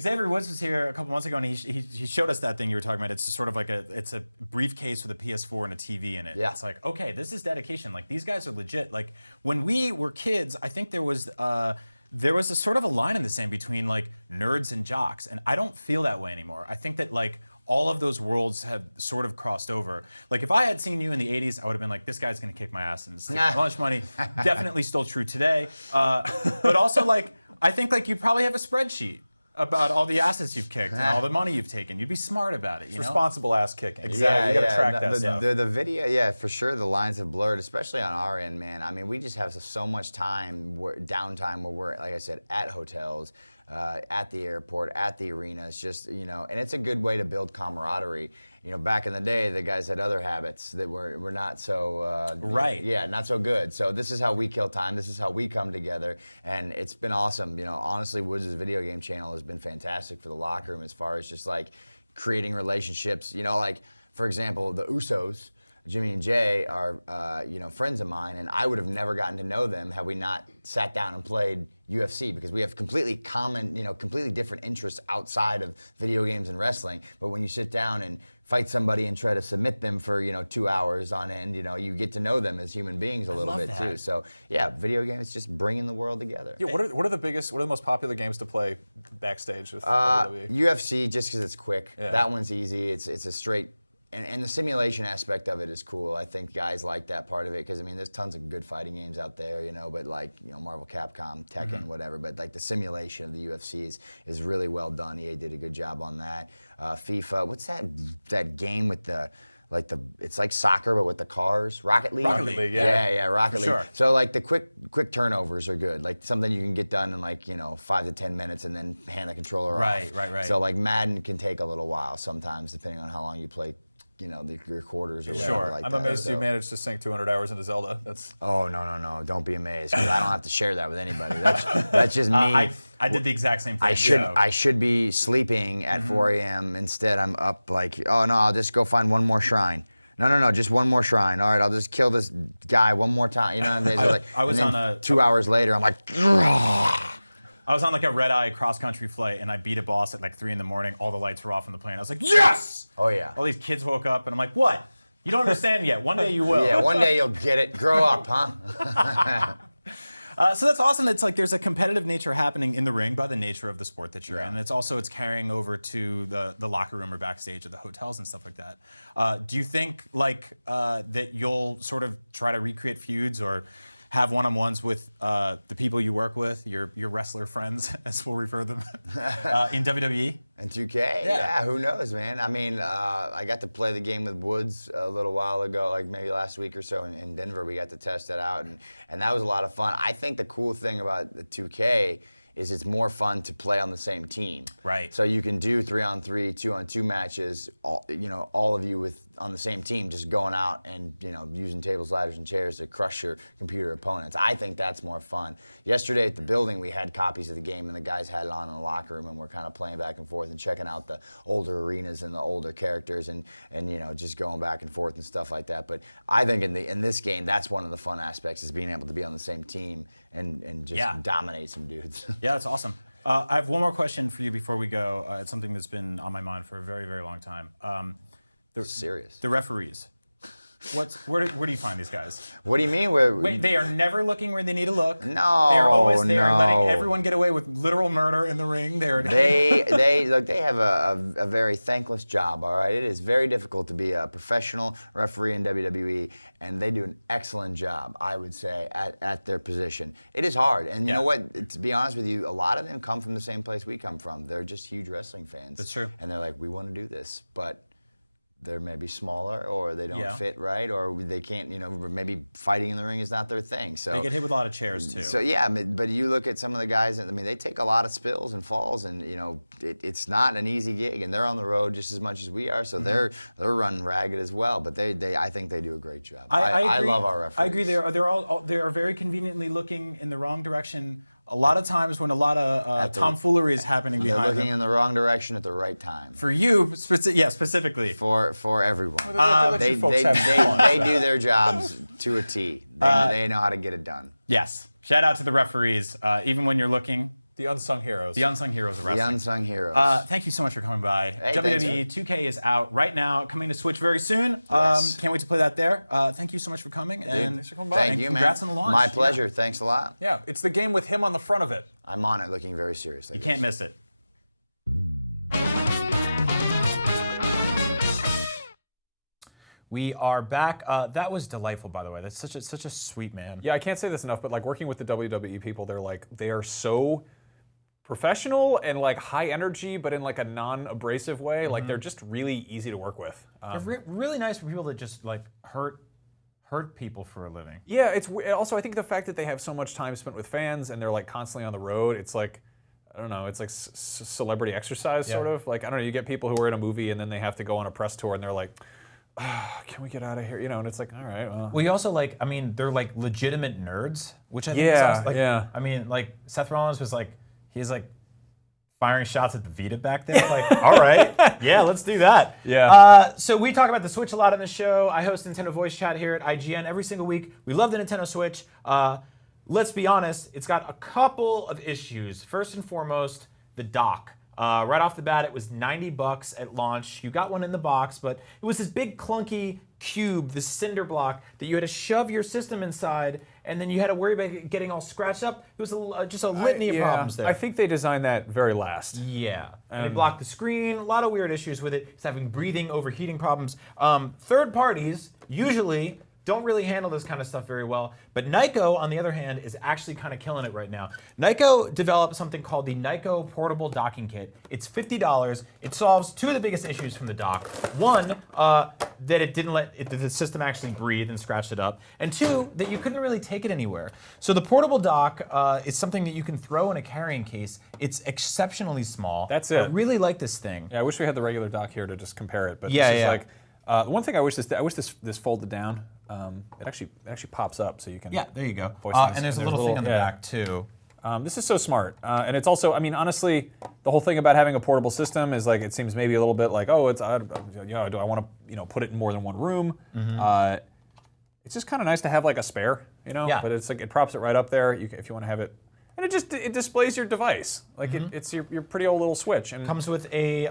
Xavier Woods was here a couple months ago, and he showed us that thing you were talking about. It's sort of like it's a briefcase with a PS4 and a TV in it. Yeah. It's like, okay, this is dedication. Like these guys are legit. Like when we were kids, I think there was a sort of a line in the sand between like nerds and jocks, and I don't feel that way anymore. I think that like all of those worlds have sort of crossed over. Like if I had seen you in the 80s, I would have been like, this guy's gonna kick my ass and steal lunch money. Definitely still true today. But also like, I think like you probably have a spreadsheet about all the assets you've kicked and all the money you've taken. You'd be smart about it. You know? Responsible ass kicking. Exactly. You gotta track that the, stuff. The video, yeah, for sure. The lines have blurred, especially on our end, man. I mean, we just have so much time, downtime, where we're, like I said, at hotels, at the airport, at the arenas, just, you know, and it's a good way to build camaraderie. You know, back in the day, the guys had other habits that were not so right. Yeah, not so good. So this is how we kill time. This is how we come together, and it's been awesome. You know, honestly, Woods' video game channel has been fantastic for the locker room as far as just like creating relationships. You know, like for example, the Usos. Jimmy and Jay are, you know, friends of mine, and I would have never gotten to know them had we not sat down and played UFC, because we have completely common, you know, completely different interests outside of video games and wrestling. But when you sit down and fight somebody and try to submit them for, you know, 2 hours on end, you know, you get to know them as human beings a little bit too. So yeah, video games just bringing the world together. Yeah, what are the most popular games to play backstage with WWE? UFC, just because it's quick. Yeah. That one's easy. It's a straight. And the simulation aspect of it is cool. I think guys like that part of it because, I mean, there's tons of good fighting games out there, you know, but like, you know, Marvel, Capcom, Tekken, whatever. But like the simulation of the UFC is really well done. EA did a good job on that. FIFA, what's that game with it's like soccer but with the cars? Rocket League? Rocket League, yeah. Yeah, Rocket League. Sure. So like the quick turnovers are good. Like something you can get done in like, you know, 5 to 10 minutes and then hand the controller off. Right. So like Madden can take a little while sometimes depending on how long you play, you know, your quarters or whatever like I'm that. amazed you managed to sink 200 hours into Zelda. That's. Oh, no. Don't be amazed, because I don't have to share that with anybody. That's just me. I did the exact same thing. I should be sleeping at 4 a.m. Instead, I'm up like, oh, no, I'll just go find one more shrine. No, just one more shrine. All right, I'll just kill this guy one more time. You know what I mean? I was and then on a 2 hours later, I'm like, I was on like a red-eye cross-country flight, and I beat a boss at like 3 in the morning. All the lights were off on the plane. I was like, yes! Oh, yeah. All these kids woke up, and I'm like, what? You don't understand yet. One day you will. Yeah, one day you'll get it. Grow up, huh? So that's awesome. It's like there's a competitive nature happening in the ring by the nature of the sport that you're in. And it's carrying over to the locker room or backstage at the hotels and stuff like that. Do you think like that you'll sort of try to recreate feuds or have one-on-ones with the people you work with, your wrestler friends, as we'll refer them, in WWE? And 2K? Yeah, who knows, man? I mean, I got to play the game with Woods a little while ago, like maybe last week or so in Denver. We got to test it out, and that was a lot of fun. I think the cool thing about the 2K is it's more fun to play on the same team. Right. So you can do 3-on-3, 2-on-2 matches, all of you on the same team, just going out and, you know, using tables, ladders, and chairs to crush your computer opponents. I think that's more fun. Yesterday at the building, we had copies of the game, and the guys had it on in the locker room, and we're kind of playing back and forth and checking out the older arenas and the older characters, and you know, just going back and forth and stuff like that. But I think in this game, that's one of the fun aspects, is being able to be on the same team and just dominate some dudes. Yeah, that's awesome. I have one more question for you before we go. It's something that's been on my mind for a very, very long time. Serious. The referees. Where do you find these guys? What do you mean? Wait, they are never looking where they need to look. No, they are always there, no. letting everyone get away with literal murder in the ring. They look. They have a very thankless job. All right, it is very difficult to be a professional referee in WWE, and they do an excellent job, I would say, at their position. It is hard, and you know what? To be honest with you, a lot of them come from the same place we come from. They're just huge wrestling fans. That's true. And they're like, we want to do this, but they're maybe smaller, or they don't fit right, or they can't, you know, maybe fighting in the ring is not their thing. So they get hit with a lot of chairs too. So yeah, but you look at some of the guys, I mean, they take a lot of spills and falls, and you know, it's not an easy gig, and they're on the road just as much as we are, so they're running ragged as well. But I think they do a great job. I love our referees. I agree. They are very conveniently looking in the wrong direction. A lot of times when a lot of tomfoolery is happening behind them. They're looking in the wrong direction at the right time. For you, specifically. For everyone. They do their jobs to a T. They know how to get it done. Yes. Shout out to the referees. Even when you're looking. The unsung heroes. The unsung heroes of wrestling. The unsung heroes. Thank you so much for coming by. Hey, WWE 2K is out right now, coming to Switch very soon. Yes. Can't wait to play that there. Thank you so much for coming. And thanks for coming by. Thank you, man. Congrats on the launch. My pleasure. Thanks a lot. Yeah, it's the game with him on the front of it. I'm on it, looking very seriously. You can't miss it. We are back. That was delightful, by the way. That's such a sweet man. Yeah, I can't say this enough, but like working with the WWE people, they are so professional and like high energy, but in like a non-abrasive way. Like they're just really easy to work with. They're really nice for people that just like hurt people for a living. Yeah, it's also I think the fact that they have so much time spent with fans and they're like constantly on the road. It's like I don't know. It's like celebrity exercise sort of. Like I don't know. You get people who are in a movie and then they have to go on a press tour and they're like, can we get out of here? You know, and it's like, all right, well. Well, you also like, I mean, they're like legitimate nerds, which I think is like, I mean, like Seth Rollins was like, he's like firing shots at the Vita back there. Like, all right, yeah, let's do that. Yeah. So we talk about the Switch a lot on the show. I host Nintendo Voice Chat here at IGN every single week. We love the Nintendo Switch. Let's be honest, it's got a couple of issues. First and foremost, the dock. Right off the bat, it was $90 at launch. You got one in the box, but it was this big clunky cube, this cinder block that you had to shove your system inside, and then you had to worry about it getting all scratched up. It was just a litany of problems there. I think they designed that very last. Yeah, and it blocked the screen. A lot of weird issues with it. It's having breathing, overheating problems. Third parties usually don't really handle this kind of stuff very well. But Nyko, on the other hand, is actually kind of killing it right now. Nyko developed something called the Nyko Portable Docking Kit. It's $50. It solves two of the biggest issues from the dock. One, that it didn't let the system actually breathe and scratched it up. And two, that you couldn't really take it anywhere. So the portable dock is something that you can throw in a carrying case. It's exceptionally small. That's it. I really like this thing. Yeah, I wish we had the regular dock here to just compare it. But Yeah, this is yeah. like, the one thing I wish this folded down. It actually pops up so you can. Yeah, there you go. voice And there's a little thing on the back too. This is so smart, and it's also. I mean, honestly, the whole thing about having a portable system is like it seems maybe a little bit like, oh, it's do I want to put it in more than one room? It's just kind of nice to have like a spare, Yeah. But it's like it props it right up there. If you want to have it. And it displays your device. Like it's your pretty old little Switch. And Comes with a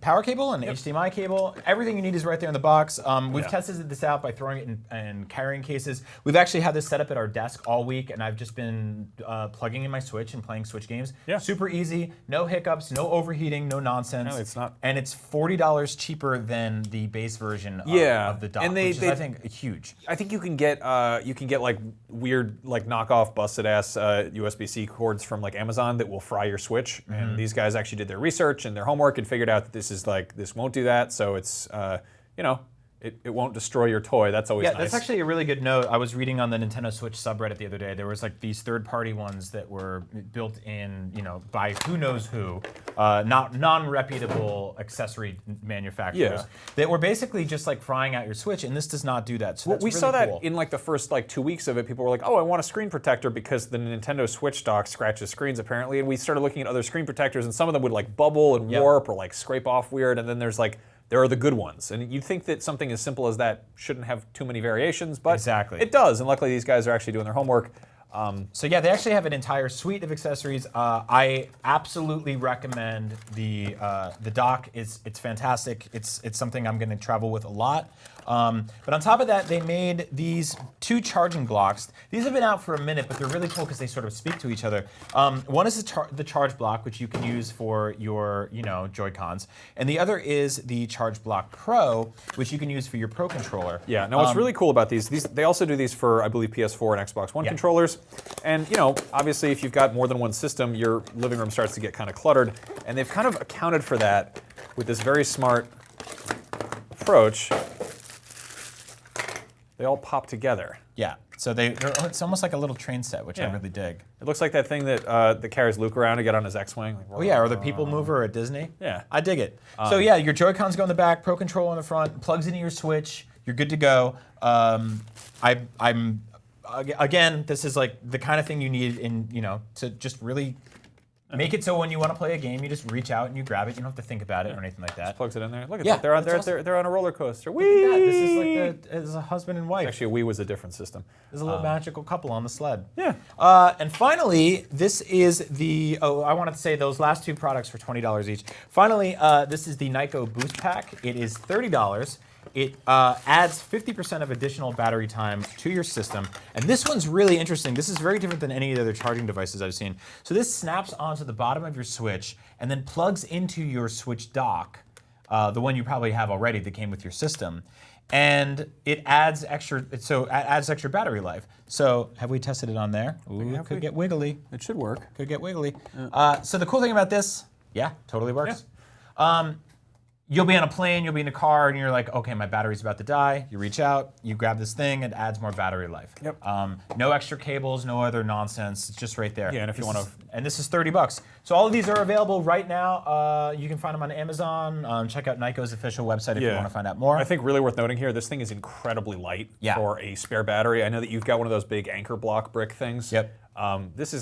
power cable and an HDMI cable. Everything you need is right there in the box. We've tested this out by throwing it in carrying cases. We've actually had this set up at our desk all week, and I've just been plugging in my Switch and playing Switch games. Yeah. Super easy, no hiccups, no overheating, no nonsense. No, it's not. And it's $40 cheaper than the base version of the dock, and which is, I think, huge. I think you can get like weird like knockoff busted ass USB-C cords from like Amazon that will fry your Switch. And these guys actually did their research and their homework and figured out that this won't do that. So it's it won't destroy your toy. That's always nice. That's actually a really good note. I was reading on the Nintendo Switch subreddit the other day. There was like these third-party ones that were built in, by who knows who, not non-reputable accessory manufacturers that were basically just like frying out your Switch, and this does not do that. So Well, we really saw that cool. in like the first like 2 weeks of it. People were like, "Oh, I want a screen protector because the Nintendo Switch dock scratches screens apparently." And we started looking at other screen protectors, and some of them would like bubble and warp or like scrape off weird. And then there are the good ones. And you'd think that something as simple as that shouldn't have too many variations, but Exactly. it does. And luckily, these guys are actually doing their homework. So yeah, they actually have an entire suite of accessories. I absolutely recommend the dock. It's fantastic. It's something I'm going to travel with a lot. But on top of that, they made these two charging blocks. These have been out for a minute, but they're really cool because they sort of speak to each other. One is the charge block, which you can use for your Joy-Cons, and the other is the Charge Block Pro, which you can use for your Pro controller. Yeah. Now, what's really cool about these they also do these for I believe PS4 and Xbox One controllers. And obviously, if you've got more than one system, your living room starts to get kind of cluttered. And they've kind of accounted for that with this very smart approach. They all pop together. Yeah. So it's almost like a little train set, which I really dig. It looks like that thing that carries Luke around to get on his X-wing. Like, Oh yeah, or the People Mover at Disney. Yeah. I dig it. So yeah, your Joy-Cons go in the back, Pro Controller in the front, plugs into your Switch. You're good to go. Again, this is like the kind of thing you need to just really make it so when you want to play a game, you just reach out and you grab it. You don't have to think about it or anything like that. plugs it in there. Look at Yeah, that. that's They're on a roller coaster. Look at that. This is like as a husband and wife. Actually, a Wii was a different system. There's a little magical couple on the sled. Yeah. And finally, this is I wanted to say those last two products for $20 each. Finally, this is the Nyko Boost Pack. It is $30. It adds 50% of additional battery time to your system. And this one's really interesting. This is very different than any of the other charging devices I've seen. So this snaps onto the bottom of your Switch and then plugs into your Switch dock, the one you probably have already that came with your system. and it adds extra. So it adds extra battery life. So have we tested it on there? Ooh, it could get wiggly. It should work. Could get wiggly. So the cool thing about this, yeah, totally works. You'll be on a plane, you'll be in a car, and you're like, okay, my battery's about to die. You reach out, you grab this thing, it adds more battery life. Yep. No extra cables, no other nonsense. It's just right there. Yeah, and if you want to, and this is $30. So all of these are available right now. You can find them on Amazon. Check out Nyko's official website if you want to find out more. I think really worth noting here, this thing is incredibly light for a spare battery. I know that you've got one of those big anchor block brick things. Yep. This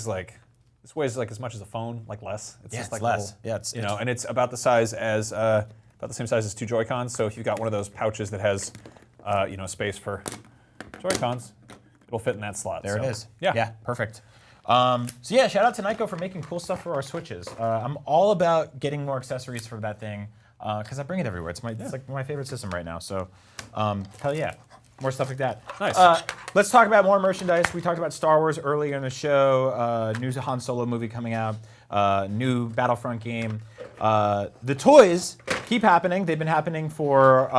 weighs like as much as a phone, like less. It's just like less. Little, and it's about the size as about the same size as 2 Joy-Cons. So if you've got one of those pouches that has space for Joy-Cons, it'll fit in that slot. There it is. Yeah. Perfect. So yeah, shout out to Nyko for making cool stuff for our Switches. I'm all about getting more accessories for that thing because I bring it everywhere. It's like my favorite system right now. So hell yeah. More stuff like that. Nice. Let's talk about more merchandise. We talked about Star Wars earlier in the show. New Han Solo movie coming out. New Battlefront game. The toys keep happening. They've been happening for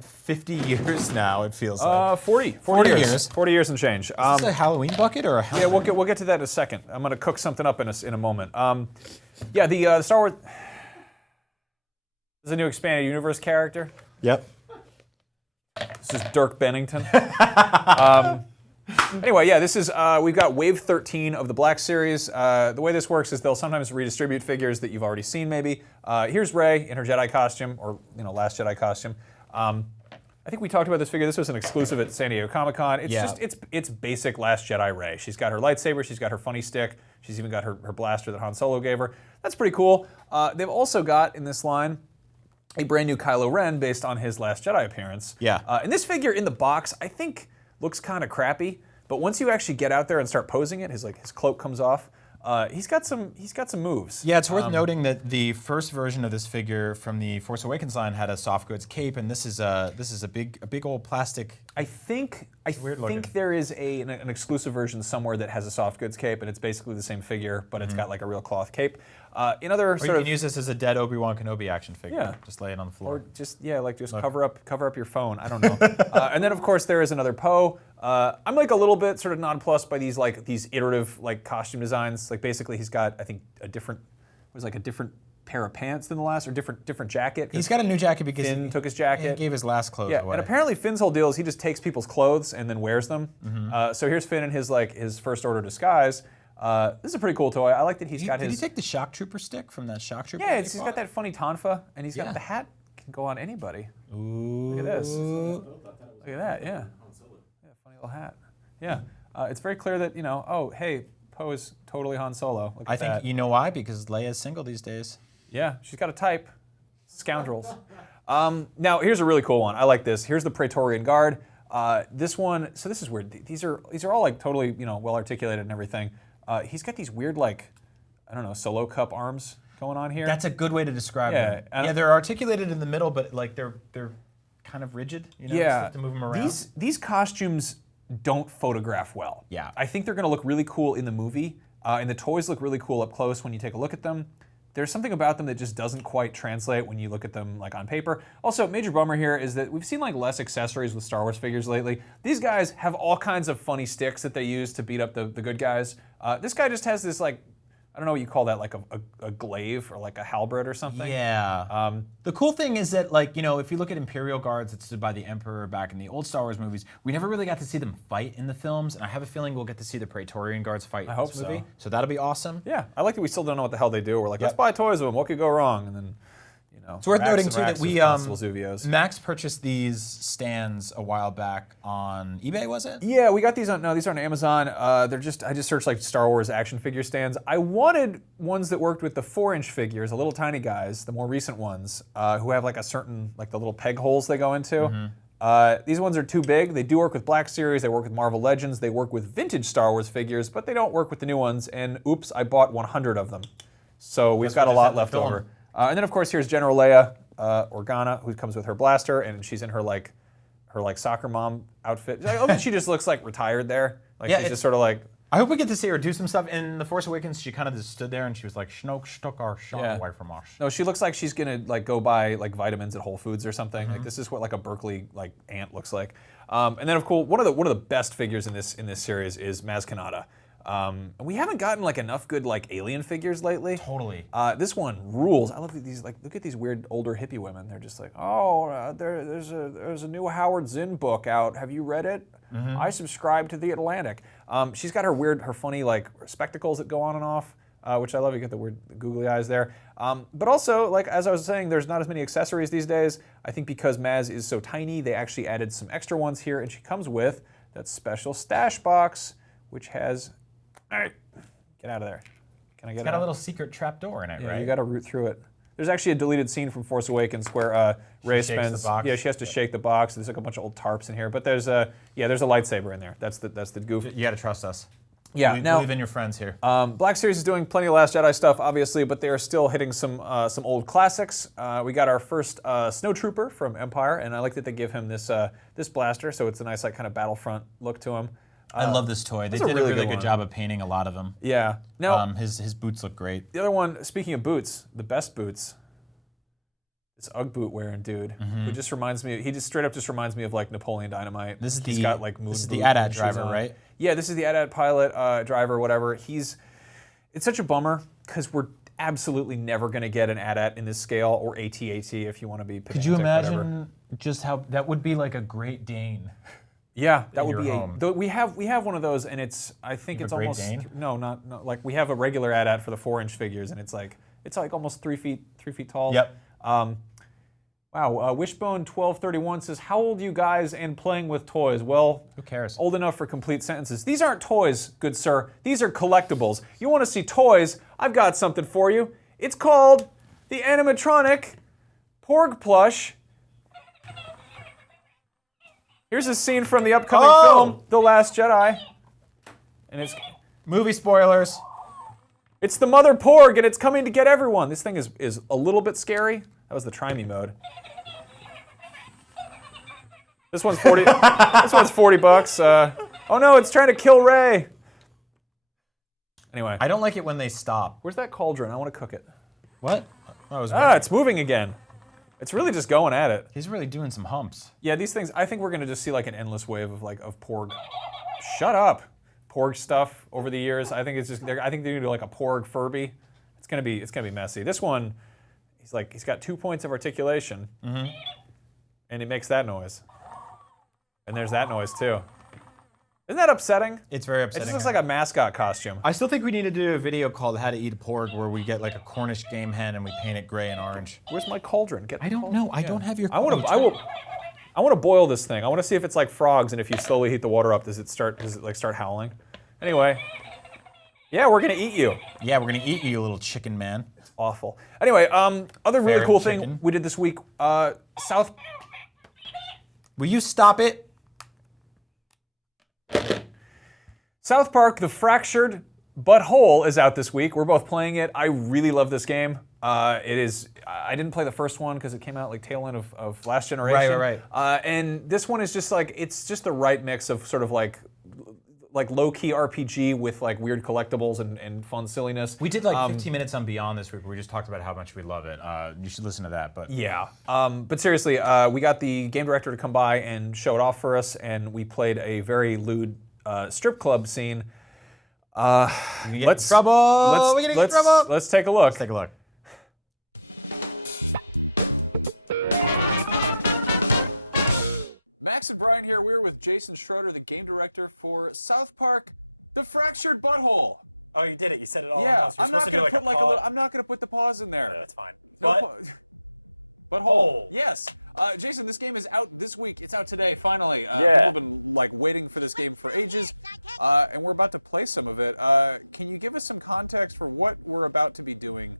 50 years now. It feels like 40 years. 40 years and change. Is this a Halloween bucket or a Halloween? Yeah, we'll get to that in a second. I'm gonna cook something up in a moment. The Star Wars. There's a new expanded universe character. Yep. This is Dirk Bennington. Anyway, this is we've got Wave 13 of the Black Series. The way this works is they'll sometimes redistribute figures that you've already seen. Maybe here's Rey in her Jedi costume, or Last Jedi costume. I think we talked about this figure. This was an exclusive at San Diego Comic-Con. It's it's basic Last Jedi Rey. She's got her lightsaber. She's got her funny stick. She's even got her blaster that Han Solo gave her. That's pretty cool. They've also got in this line a brand new Kylo Ren based on his Last Jedi appearance. Yeah. And this figure in the box, I think, looks kind of crappy. But once you actually get out there and start posing it, his cloak comes off. He's got some moves. Yeah, it's worth noting that the first version of this figure from the Force Awakens line had a soft goods cape, and this is a big old plastic. I think there is an exclusive version somewhere that has a soft goods cape, and it's basically the same figure, but it's got like a real cloth cape. You can use this as a dead Obi-Wan Kenobi action figure. Yeah. Just lay it on the floor. Or just cover up your phone. I don't know. And then of course there is another Poe. I'm like a little bit sort of nonplussed by these iterative costume designs. Like basically he's got I think a different pair of pants than the last, or different jacket. He's got a new jacket because Finn took his jacket. He gave his last clothes away. And apparently Finn's whole deal is he just takes people's clothes and then wears them. So here's Finn in his first order disguise. This is a pretty cool toy. I like that he's got his. Did he take the Shock Trooper stick from that Shock Trooper? Yeah, he's got that funny tonfa, and he's got the hat can go on anybody. Ooh. Look at this. Look at that. Yeah. Funny little hat. Yeah. It's very clear that oh hey, Poe is totally Han Solo. Look at I think that. you know why? Because Leia's single these days. Yeah, she's got a type. Scoundrels. Now here's a really cool one. I like this. Here's the Praetorian Guard. This one. So this is weird. These are all like totally well articulated and everything. He's got these weird solo cup arms going on here. That's a good way to describe them. Yeah, they're articulated in the middle, but like they're kind of rigid. You have to move them around. These costumes don't photograph well. Yeah. I think they're going to look really cool in the movie, and the toys look really cool up close when you take a look at them. There's something about them that just doesn't quite translate when you look at them on paper. Also, major bummer here is that we've seen less accessories with Star Wars figures lately. These guys have all kinds of funny sticks that they use to beat up the good guys. This guy just has this I don't know what you call that, like a glaive or like a halberd or something. Yeah. The cool thing is that if you look at Imperial Guards that stood by the Emperor back in the old Star Wars movies, we never really got to see them fight in the films, and I have a feeling we'll get to see the Praetorian Guards fight in this movie. So that'll be awesome. Yeah, I like that we still don't know what the hell they do. We're like, let's buy toys of them. What could go wrong? And then, it's worth noting too that we Zuvios. Max purchased these stands a while back on eBay, was it? Yeah, we got these these are on Amazon. I just searched Star Wars action figure stands. I wanted ones that worked with the 4-inch figures, the little tiny guys, the more recent ones, who have a certain the little peg holes they go into. These ones are too big. They do work with Black Series, they work with Marvel Legends, they work with vintage Star Wars figures, but they don't work with the new ones, and oops, I bought 100 of them. So we've got a lot left over. And then of course here's General Leia Organa, who comes with her blaster, and she's in her soccer mom outfit. She just looks retired there. She's just sort of I hope we get to see her do some stuff. In The Force Awakens, she kind of just stood there and she was like, Snoke took our shot away from us. No, she looks like she's gonna like go buy like vitamins at Whole Foods or something. Like this is what like a Berkeley like ant looks like. And then of course one of the best figures in this series is Maz Kanata. We haven't gotten like enough good like alien figures lately. Totally. This one rules. I love these like look at these weird older hippie women. They're just like, oh, there's a new Howard Zinn book out. Have you read it? I subscribe to The Atlantic. She's got her funny like spectacles that go on and off, which I love. You get the weird googly eyes there. But also, like as I was saying, there's not as many accessories these days. I think because Maz is so tiny, they actually added some extra ones here, and she comes with that special stash box, which has. All right, get out of there. Can I get It's got a little secret trap door in it, right? You got to root through it. There's actually a deleted scene from Force Awakens where Rey spends. Yeah, she has to shake the box. There's like a bunch of old tarps in here, but there's a lightsaber in there. That's the goof. You got to trust us. Yeah, now believe in your friends here. Black Series is doing plenty of Last Jedi stuff, obviously, but they are still hitting some old classics. We got our first Snowtrooper from Empire, and I like that they give him this blaster, so it's a nice like kind of Battlefront look to him. I love this toy. They did a really good job of painting a lot of them. Yeah. Now his boots look great. the other one, speaking of boots, the best boots. This Ugg boot wearing dude who just reminds me. He just straight up just reminds me of like Napoleon Dynamite. He's got like moon. This is the boot AT-AT shoes driver, on. right? Yeah, this is the AT-AT pilot driver, whatever. It's such a bummer because we're absolutely never going to get an AT-AT in this scale or AT-AT if you want to be. Could you pedantic, imagine whatever. just how that would be like a Great Dane? Yeah, that would your be home. we have one of those, and I think it's Great almost Dane? no, not like we have a regular AT-AT for the 4-inch figures, and it's like almost 3 feet tall. Yep. Wow, Wishbone1231 says, how old are you guys and playing with toys? Well, Who cares? old enough for complete sentences. These aren't toys, good sir. These are collectibles. You want to see toys? I've got something for you. It's called the animatronic Porg plush. Here's a scene from the upcoming film, The Last Jedi. And it's Movie spoilers. It's the Mother Porg, and it's coming to get everyone. This thing is a little bit scary. That was the try me mode. This one's 40. This one's $40. Oh no, it's trying to kill Rey. Anyway, I don't like it when they stop. where's that cauldron? I want to cook it. What? Oh, It's moving again. It's really just going at it. He's really doing some humps. Yeah, these things. I think we're gonna just see like an endless wave of Porg. Shut up, Porg stuff over the years. I think it's just. I think they're gonna do like a Porg Furby. It's gonna be messy. This one, he's got 2 points of articulation, and it makes that noise. And there's that noise too. Isn't that upsetting? It's very It upsetting. just looks like a mascot costume. I still think we need to do a video called How to Eat a Porg where we get like a Cornish game hen and we paint it gray and orange. Where's my cauldron? Get the I don't cauldron. know. I don't have your I want to boil this thing. I want to see if it's like frogs, and if you slowly heat the water up, does it start howling? Anyway, yeah, we're gonna eat you. Yeah, we're going to eat you, you little chicken man. Awful. Anyway, other really Ferret cool chicken. thing we did this week. Will you stop it? South Park: The Fractured But Whole is out this week. We're both playing it. I really love this game. It is. I didn't play the first one because it came out like tail end of Last Generation. Right. And this one is just like it's just the right mix of sort of like low-key RPG with like weird collectibles and fun silliness. We did like 15 minutes on Beyond this week where we just talked about how much we love it. You should listen to that. But Yeah. But seriously, we got the game director to come by and show it off for us, and we played a very lewd strip club scene. Let's trouble. We're gonna get in trouble. Let's take a look. Let's take a look. Max and Brian here. We're with Jason Schroeder, the game director for South Park: The Fractured Butthole. Oh, you did it. You said it all Yeah, at once. You're I'm not supposed to gonna do put like a pause. little. I'm not gonna put the pause in there. Yeah, that's fine. No But butthole. Hole. Yes. Jason, this game is out this week. It's out today, finally. Yeah. People have been like waiting for this game for ages, and we're about to play some of it. Can you give us some context for what we're about to be doing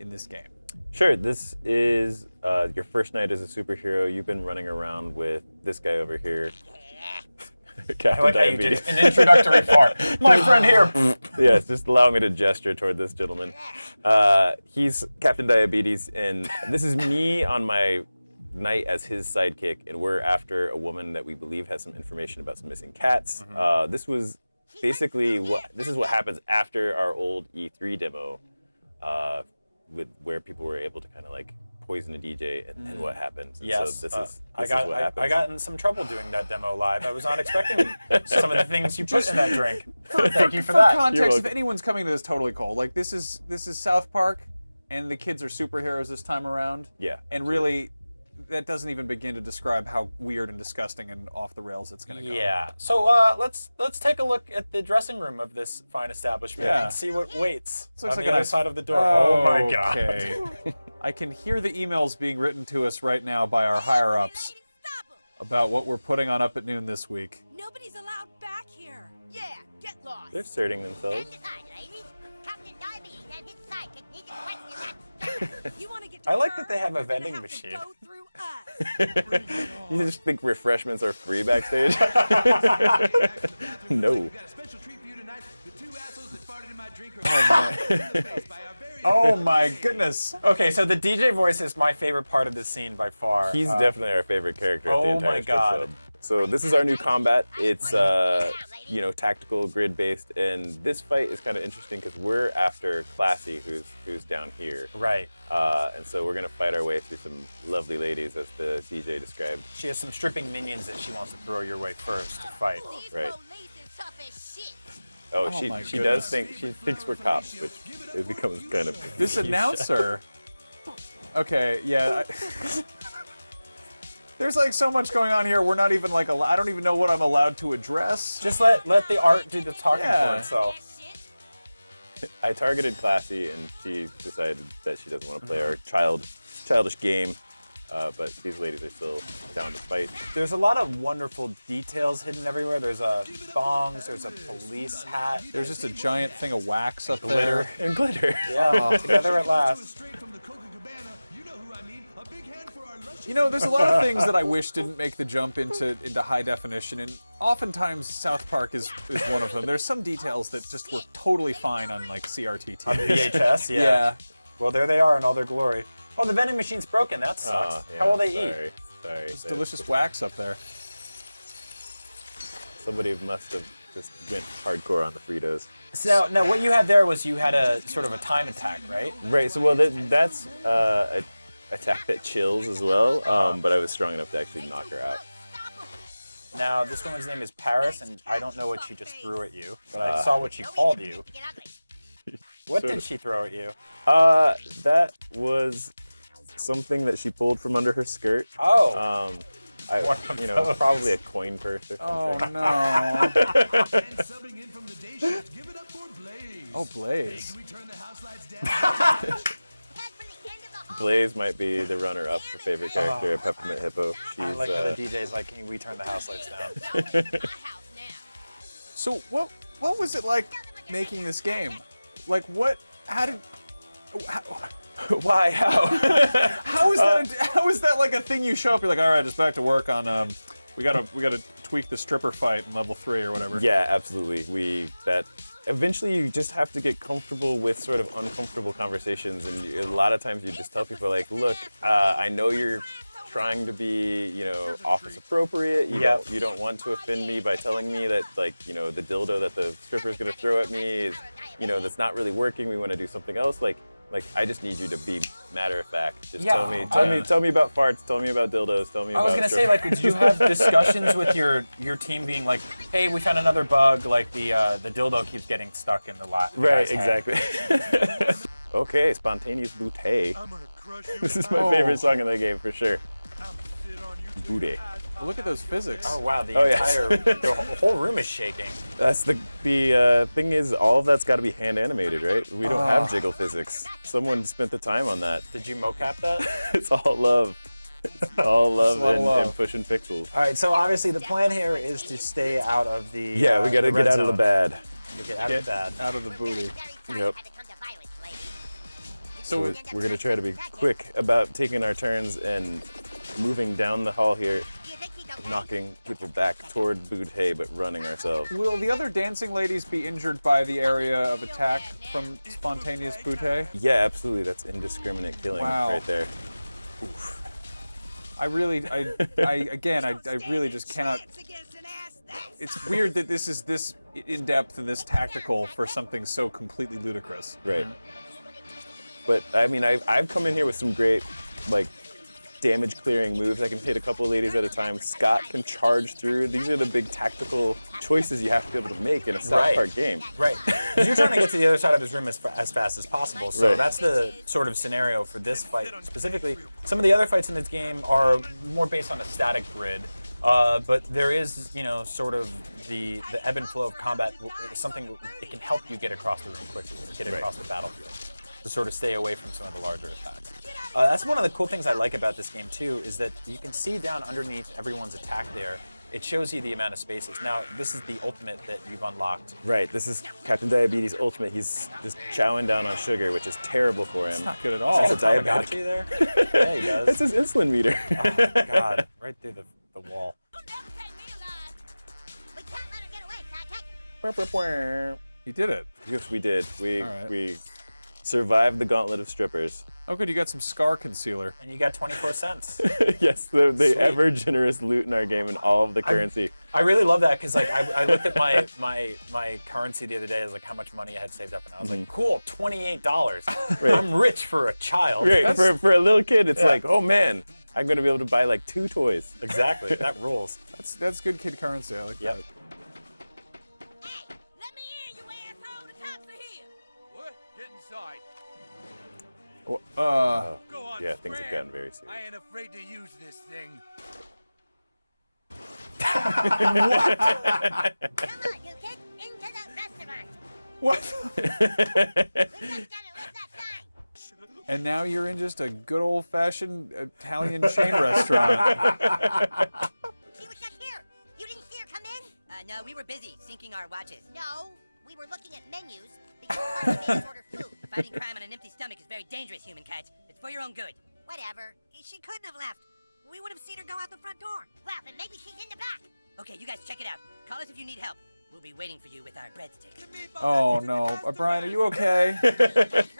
in this game? sure, this is your first night as a superhero. You've been running around with this guy over here. Captain Diabetes. an introductory fart. My friend here. Yes, just allow me to gesture toward this gentleman. He's Captain Diabetes, and this is me on my night as his sidekick, and we're after a woman that we believe has some information about some missing cats. This was basically, this is what happens after our old E3 demo, where people were able to kind of like poison a DJ, and what happens. And Yes, so this is I what happens. I got in some trouble doing that demo live. I was not expecting some of the things you put in that drink. Thank you for that. Context, if welcome. anyone's coming to this totally cold, like this is South Park, and the kids are superheroes this time around. Yeah. And really, that doesn't even begin to describe how weird and disgusting and off the rails it's going to go. Yeah. So let's take a look at the dressing room of this fine establishment Yeah. and see what waits This looks on like the a other nice- side of the door. Oh my God. Okay. I can hear the emails being written to us right now by our higher-ups about what we're putting on Up at Noon this week. Nobody's allowed back here. Yeah, get lost. They're asserting themselves. Stand aside, ladies. Captain Darby and his sidekick need to question that. You want to get to I like her, that they have a you're gonna vending have machine. To go through us. You just think refreshments are free backstage? No. Oh my goodness. Okay, so the DJ voice is my favorite part of the scene by far. He's definitely our favorite character at the oh entire my strip God. club. So this is our new combat. It's tactical, grid-based, and this fight is kind of interesting because we're after Classy, who's down here. Right. And so we're gonna fight our way through some lovely ladies, as the DJ described. She has some stripping minions that she wants to throw your way first to fight. These Right. police is tough as shit. Oh, my she goodness. does think she thinks we're cops, which it becomes kind of This announcer. Okay, yeah. There's like so much going on here. We're not even like I don't even know what I'm allowed to address. Just let the art do the talking Yeah. for itself. I targeted Classy, and she decided that she doesn't want to play our childish game. But these ladies are still down to fight. There's a lot of wonderful details hidden everywhere. There's thongs, there's a police hat. There's just a giant thing of wax up Glitter. there. And glitter. Yeah, together at last. You know, there's a lot of things that I wish didn't make the jump into high definition, and oftentimes South Park is one of them. There's some details that just were totally fine on like CRT TVs. On VHS, yeah. Yeah. Well, there they are in all their glory. Oh, the vending machine's broken. That sucks. Yeah, How will they eat? Sorry. It's delicious wax up there. Somebody must have just went hardcore on the Fritos. So now what you had there was you had a sort of a time attack, right? Right. So that's a attack that chills as well. But I was strong enough to actually knock her out. Now this woman's name is Paris, and I don't know what she just threw at you, but I saw what she called you. What did she throw at you? That was something that she pulled from under her skirt. Oh. One of those. Probably a coin purse or Oh something. no. Oh, Blaze. Blaze might be the runner-up for favorite character at Peppermint Hippo. She's I like how the DJ's like, can we turn the house lights down? So what was it like making this game? Like Why? How? how is that like a thing you show up? You're like, all right, just back to work on we gotta tweak the stripper fight in level 3 or whatever. Yeah, absolutely. Eventually you just have to get comfortable with sort of uncomfortable conversations, and a lot of times you just tell people like, look, I know you're trying to be, office appropriate. You don't want to offend me by telling me that, like, the dildo that the stripper's gonna throw at me is, that's not really working. We want to do something else. Like I just need you to be matter of fact. Just Yeah, tell me about farts. Tell me about dildos. Tell me I about. was gonna say, like, did you have discussions with your team being like, hey, we found another bug, like the dildo keeps getting stuck in the lot. Right, exactly. Okay, spontaneous booty. This is my favorite song in the game for sure. Booty. Look at those physics. Oh wow, the whole room is shaking. That's the thing is, all of that's got to be hand animated, right? We don't have jiggle physics. Someone spent the time on that. Did you mocap that? It's all love. It's all love and pushing pixels. All right, so obviously the plan here is to stay out of the. Yeah, we got to the red get out of the zone. bad. Get out of the bad. Out of the booty. Yep. So we're gonna try to be quick about taking our turns and moving down the hall here, knocking people back toward Booty, but running ourselves. Will the other dancing ladies be injured by the area of attack from spontaneous booty? Yeah, absolutely. That's indiscriminate killing right there. I really just cannot. It's weird that this is this in depth and this tactical for something so completely ludicrous. Right. But I mean, I've come in here with some great, like, damage clearing moves. I can hit a couple of ladies at a time. Scott can charge through. These are the big tactical choices you have to be able to make in a South Park game. Right. 'Cause you're trying to get to the other side of his room as fast as possible. So Right. that's the sort of scenario for this fight specifically. Some of the other fights in this game are more based on a static grid. But there is, sort of the ebb and flow of combat is something it can help you get across the room quickly, or get across the battlefield, to sort of stay away from some of the larger attacks. That's one of the cool things I like about this game too, is that you can see down underneath everyone's attack there. It shows you the amount of spaces. Now, this is the ultimate that you've unlocked. Right, this is Captain Diabetes Ultimate. He's just chowing down on sugar, which is terrible for him. It's not good at all. Is a that a diabetic. Tamagotchi there? Yeah, he does. That's his insulin meter. Oh, God, right through the wall. You'll never take me alive. We can't let her get away, Sidekick. You did it. Yes, we did. All right. We survived the gauntlet of strippers. Oh, good. You got some scar concealer. And you got 24 cents. Yes, the Sweet. ever generous loot in our game and all of the currency. I really love that because I looked at my currency the other day as like how much money I had saved up, and I was like, cool, $28. Right. I'm rich for a child. Right, for a little kid, it's like, oh man, I'm gonna be able to buy like 2 toys. Exactly. That rules. That's good kid currency. I like Yep. that. Hey, let me in, you asshole. The cops are here. What? Get inside. Go on, Yeah, things have scram. gotten very serious. I ain't afraid to use this thing. Come on, you kids. Into the restaurant. What? We just gotta lift that sign. And now you're in just a good old-fashioned Italian chain restaurant. She was just here. You didn't see her come in? No, we were busy syncing our watches. No. We were looking at menus because Carly made us order food. Fighting crime on an empty stomach is very dangerous, human cat. It's for your own good. Whatever. She couldn't have left. We would have seen her go out the front door. Well, then maybe she's in the back. Okay, you guys check it out. Call us if you need help. We'll be waiting for you with our breadsticks. Oh no, Brian, are you okay?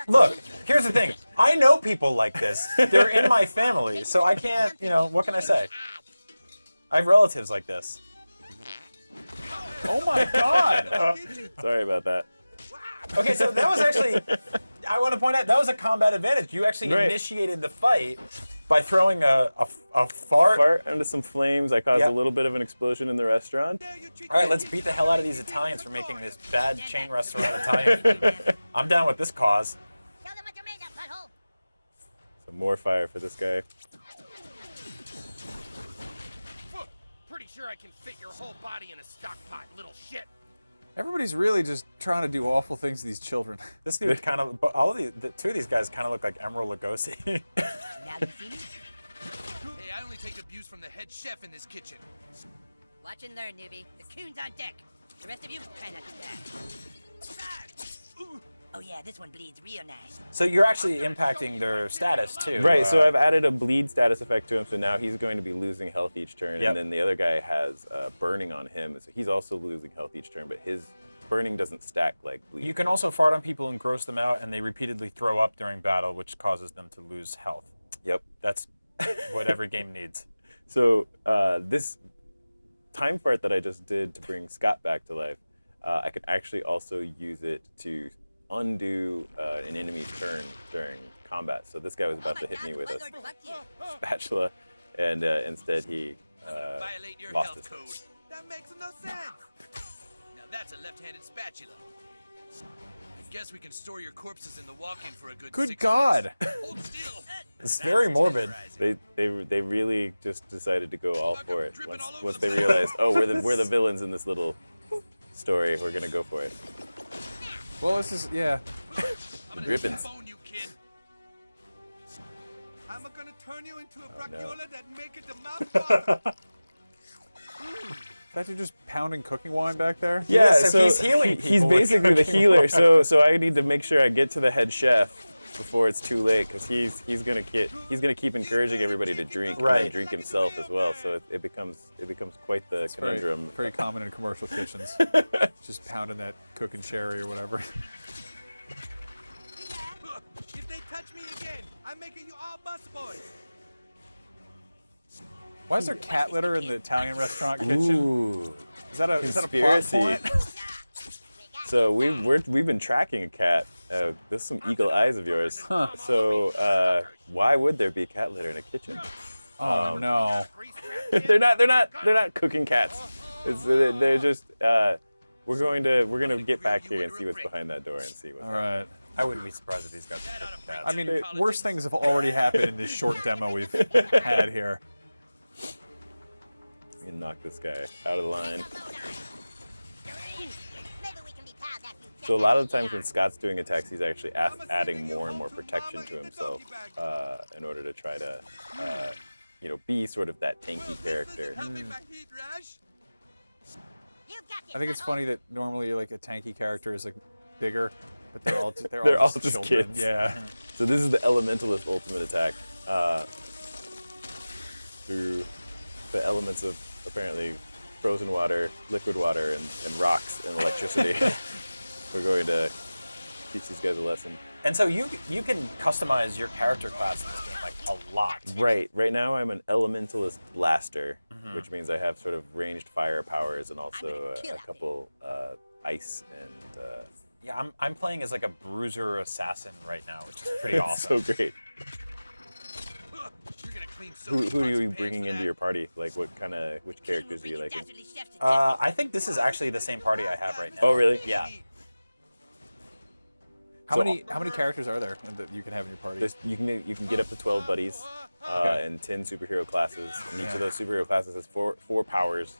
Look, here's the thing. I know people like this. They're in my family, so I can't, what can I say? I have relatives like this. Oh my God! Sorry about that. Okay, so that was actually, I want to point out, that was a combat advantage. You actually Right. initiated the fight by throwing a fart. Fart into some flames. I caused Yep. a little bit of an explosion in the restaurant. All right, let's beat the hell out of these Italians for making this bad chain restaurant Italian food. I'm down with this cause. Tell them what you're made of, butthole. Some more fire for this guy. Pretty sure I can fit your whole body in a stock pot, little shit. Everybody's really just trying to do awful things to these children. This dude kind of, all of the two of these guys kind of look like Emerald Lagasse. Now you see me? Hey, I only take abuse from the head chef in this kitchen. Watch and learn, newbie. The coon's on deck. The rest of you, try not to die. Oh yeah, this one bleeds real nice. So you're actually impacting their status too. Right, so I've added a bleed status effect to him, so now he's going to be losing health each turn, Yep. and then the other guy has burning on him, so he's also losing health each turn, but his burning doesn't stack like bleed. You can also fart on people and gross them out, and they repeatedly throw up during battle, which causes them to lose health. Yep. That's what every game needs. So this time fart that I just did to bring Scott back to life, I could actually also use it to undo an enemy's turn during combat. So this guy was about to hit me with a spatula, and instead he Violate your lost health his code. That makes no sense. Now that's a left-handed spatula. I guess we can store your corpses in the walk-in for a good Good 6 God! weeks. Hold still. It's very morbid. They really just decided to go all for it once they realized, oh, we're the villains in this little story. We're gonna go for it. Well, this is yeah. I'm Ribbons. bone you, kid. I'm gonna turn you into a brachiola that make it the mouth water. Is that you just pounding cooking wine back there? Yeah, so he's healing He's people with basically the cooking healer. oil. So I need to make sure I get to the head chef before it's too late, because he's gonna keep encouraging everybody to drink and Right. then drink himself as well. So it becomes quite the conundrum. Very common in commercial kitchens. Just pounding that cooking sherry or whatever. If they touch me again, I'm making you all busboys. Why is there cat litter in the Italian restaurant kitchen? Ooh. Is that a plot Conspiracy. point? So we've been tracking a cat. There's some eagle eyes of yours. So why would there be cat litter in a kitchen? Oh no. they're not cooking cats. They're just. We're gonna get back here and see what's behind that door and see what's. All right. I wouldn't be surprised if these guys were cooking cats. I mean, worse things have already happened in this short demo we've had here. We can knock this guy out of the line. So a lot of the times when Scott's doing attacks, he's actually adding more and more protection to himself in order to try to, be sort of that tanky character. I think it's funny that normally like a tanky character is like bigger, but they're all just children. Kids. Yeah. So this is the Elementalist ultimate attack through the elements of apparently frozen water, liquid water, and rocks and electricity. We're going to teach these guys a lesson. And so you can customize your character class in this game like a lot. Right now I'm an Elementalist Blaster, which means I have sort of ranged fire powers and also a couple ice and. Yeah, I'm playing as like a bruiser assassin right now, which is pretty awesome. So great. Who are you bringing into your party? Like, which characters are you liking? I think this is actually the same party I have right now. Oh, really? Yeah. How many characters are there that you can have in your party? You can get up to 12 buddies and 10 superhero classes, and each of those superhero classes has four powers.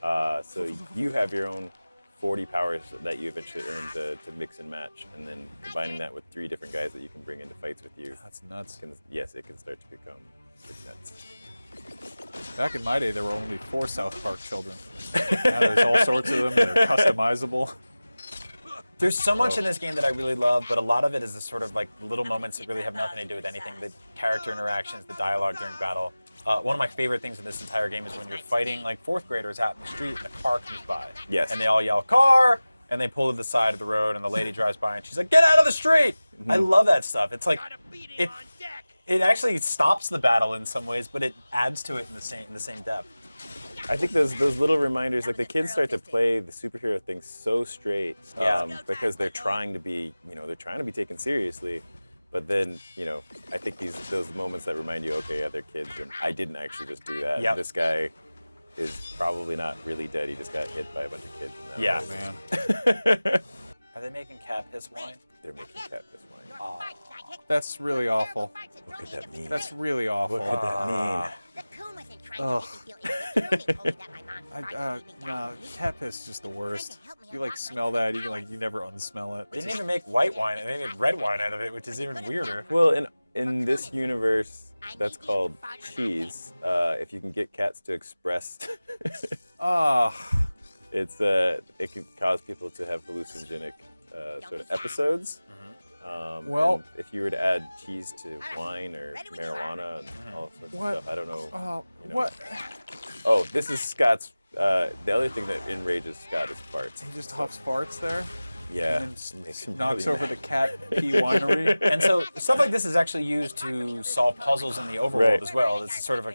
So you have your own 40 powers that you eventually earn to mix and match, and then combining that with 3 different guys that you can bring into fights with you. That's nuts. It can start to become pretty nuts. Back in my day, there were only 4 South Park children. Now there's all sorts of them, and they're customizable. There's so much in this game that I really love, but a lot of it is the sort of like little moments that really have nothing to do with anything. The character interactions, the dialogue during battle. One of my favorite things in this entire game is when you're fighting like 4th graders out in the street and a car comes by. Yes. And they all yell, "Car!" And they pull to the side of the road and the lady drives by and she's like, "Get out of the street!" I love that stuff. It's like, it actually stops the battle in some ways, but it adds to it in the same depth. I think those little reminders, like the kids start to play the superhero thing so straight because they're trying to be, taken seriously. But then, I think those moments that remind you, okay, yeah, they're kids, and I didn't actually just do that. Yep. This guy is probably not really dead. He just got hit by a bunch of kids. Yeah, Man. Are they making cat piss wine? They're making cat piss wine. Oh. That's really awful. What could that mean? That's really awful. What could that mean? No, cat piss is just the worst. You like smell that, you never unsmell it. They didn't even make white wine, and they made red wine out of it, which is even weirder. Well, in this universe, that's called cheese. If you can get cats to express, it can cause people to have hallucinogenic sort of episodes. And if you were to add cheese to wine or marijuana and all sorts of stuff, I don't know. What? Oh, this is Scott's. The other thing that enrages Scott is farts. He just huffs farts there? Yeah. And then Makes him knocks really over mad. the cat pee winery. And so stuff like this is actually used to solve puzzles in the overworld as well. It's sort of a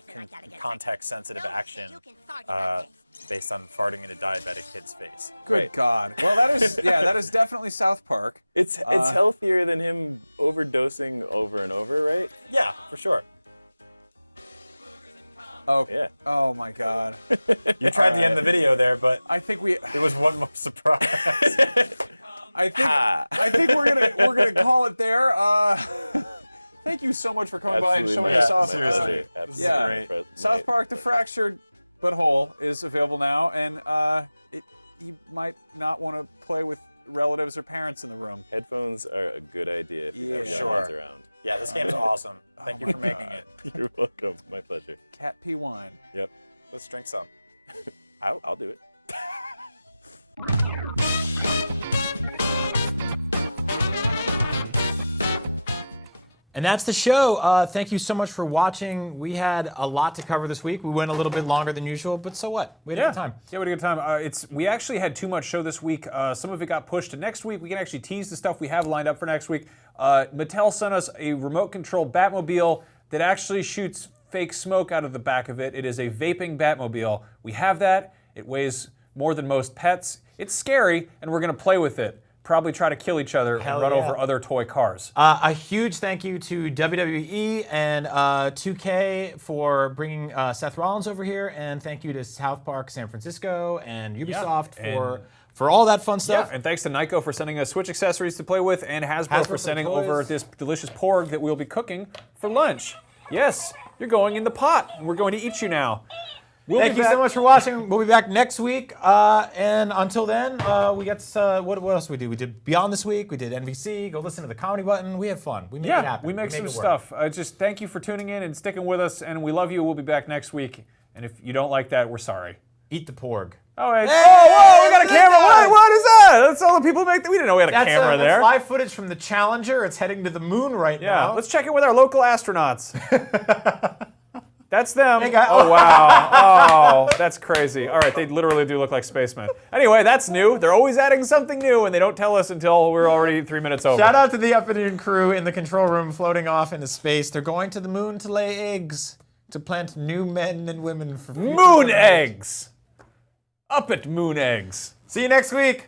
context-sensitive action based on farting in a diabetic kid's face. Good God. Well, that is definitely South Park. It's healthier than him overdosing over and over, right? Yeah, for sure. Oh, Yeah. Oh my God. You tried to end the video there, but I think there was one more surprise. I think we're gonna call it there. Thank you so much for coming by and showing us off. Seriously. Absolutely. South Park: The Fractured But Whole is available now, and you might not want to play with relatives or parents in the room. Headphones are a good idea if you have young Sure. ones around. Yeah, this game's awesome. Thank you for making it. You're welcome. My pleasure. Cat pee wine. Yep. Let's drink some. I'll do it. And that's the show. Thank you so much for watching. We had a lot to cover this week. We went a little bit longer than usual, but so what? We had a good time. Yeah, we had a good time. We actually had too much show this week. Some of it got pushed to next week. We can actually tease the stuff we have lined up for next week. Mattel sent us a remote-controlled Batmobile that actually shoots fake smoke out of the back of it. It is a vaping Batmobile. We have that. It weighs more than most pets. It's scary, and we're going to play with it. Probably try to kill each other and run over other toy cars. A huge thank you to WWE and 2K for bringing Seth Rollins over here, and thank you to South Park San Francisco and Ubisoft for all that fun stuff. Yeah, and thanks to Nyko for sending us Switch accessories to play with, and Hasbro for sending over this delicious porg that we'll be cooking for lunch. Yes, you're going in the pot, and we're going to eat you now. Thank you so much for watching. We'll be back next week. And until then, we got what else did we do? We did Beyond this week. We did NBC. Go listen to the Comedy Button. We have fun. We make it happen. We make some stuff. Just thank you for tuning in and sticking with us, and we love you. We'll be back next week. And if you don't like that, we're sorry. Eat the porg. Oh, wait. Whoa, we got a camera. What is that? That's all the people make. We didn't know we had a camera there. That's live footage from the Challenger. It's heading to the moon right now. Let's check in with our local astronauts. That's them. Hey, guys. Oh, wow. Oh, that's crazy. All right, they literally do look like spacemen. Anyway, that's new. They're always adding something new, and they don't tell us until we're already 3 minutes over. Shout out to the Uppity crew in the control room floating off into space. They're going to the moon to lay eggs, to plant new men and women for moon eggs. Up at moon eggs. See you next week.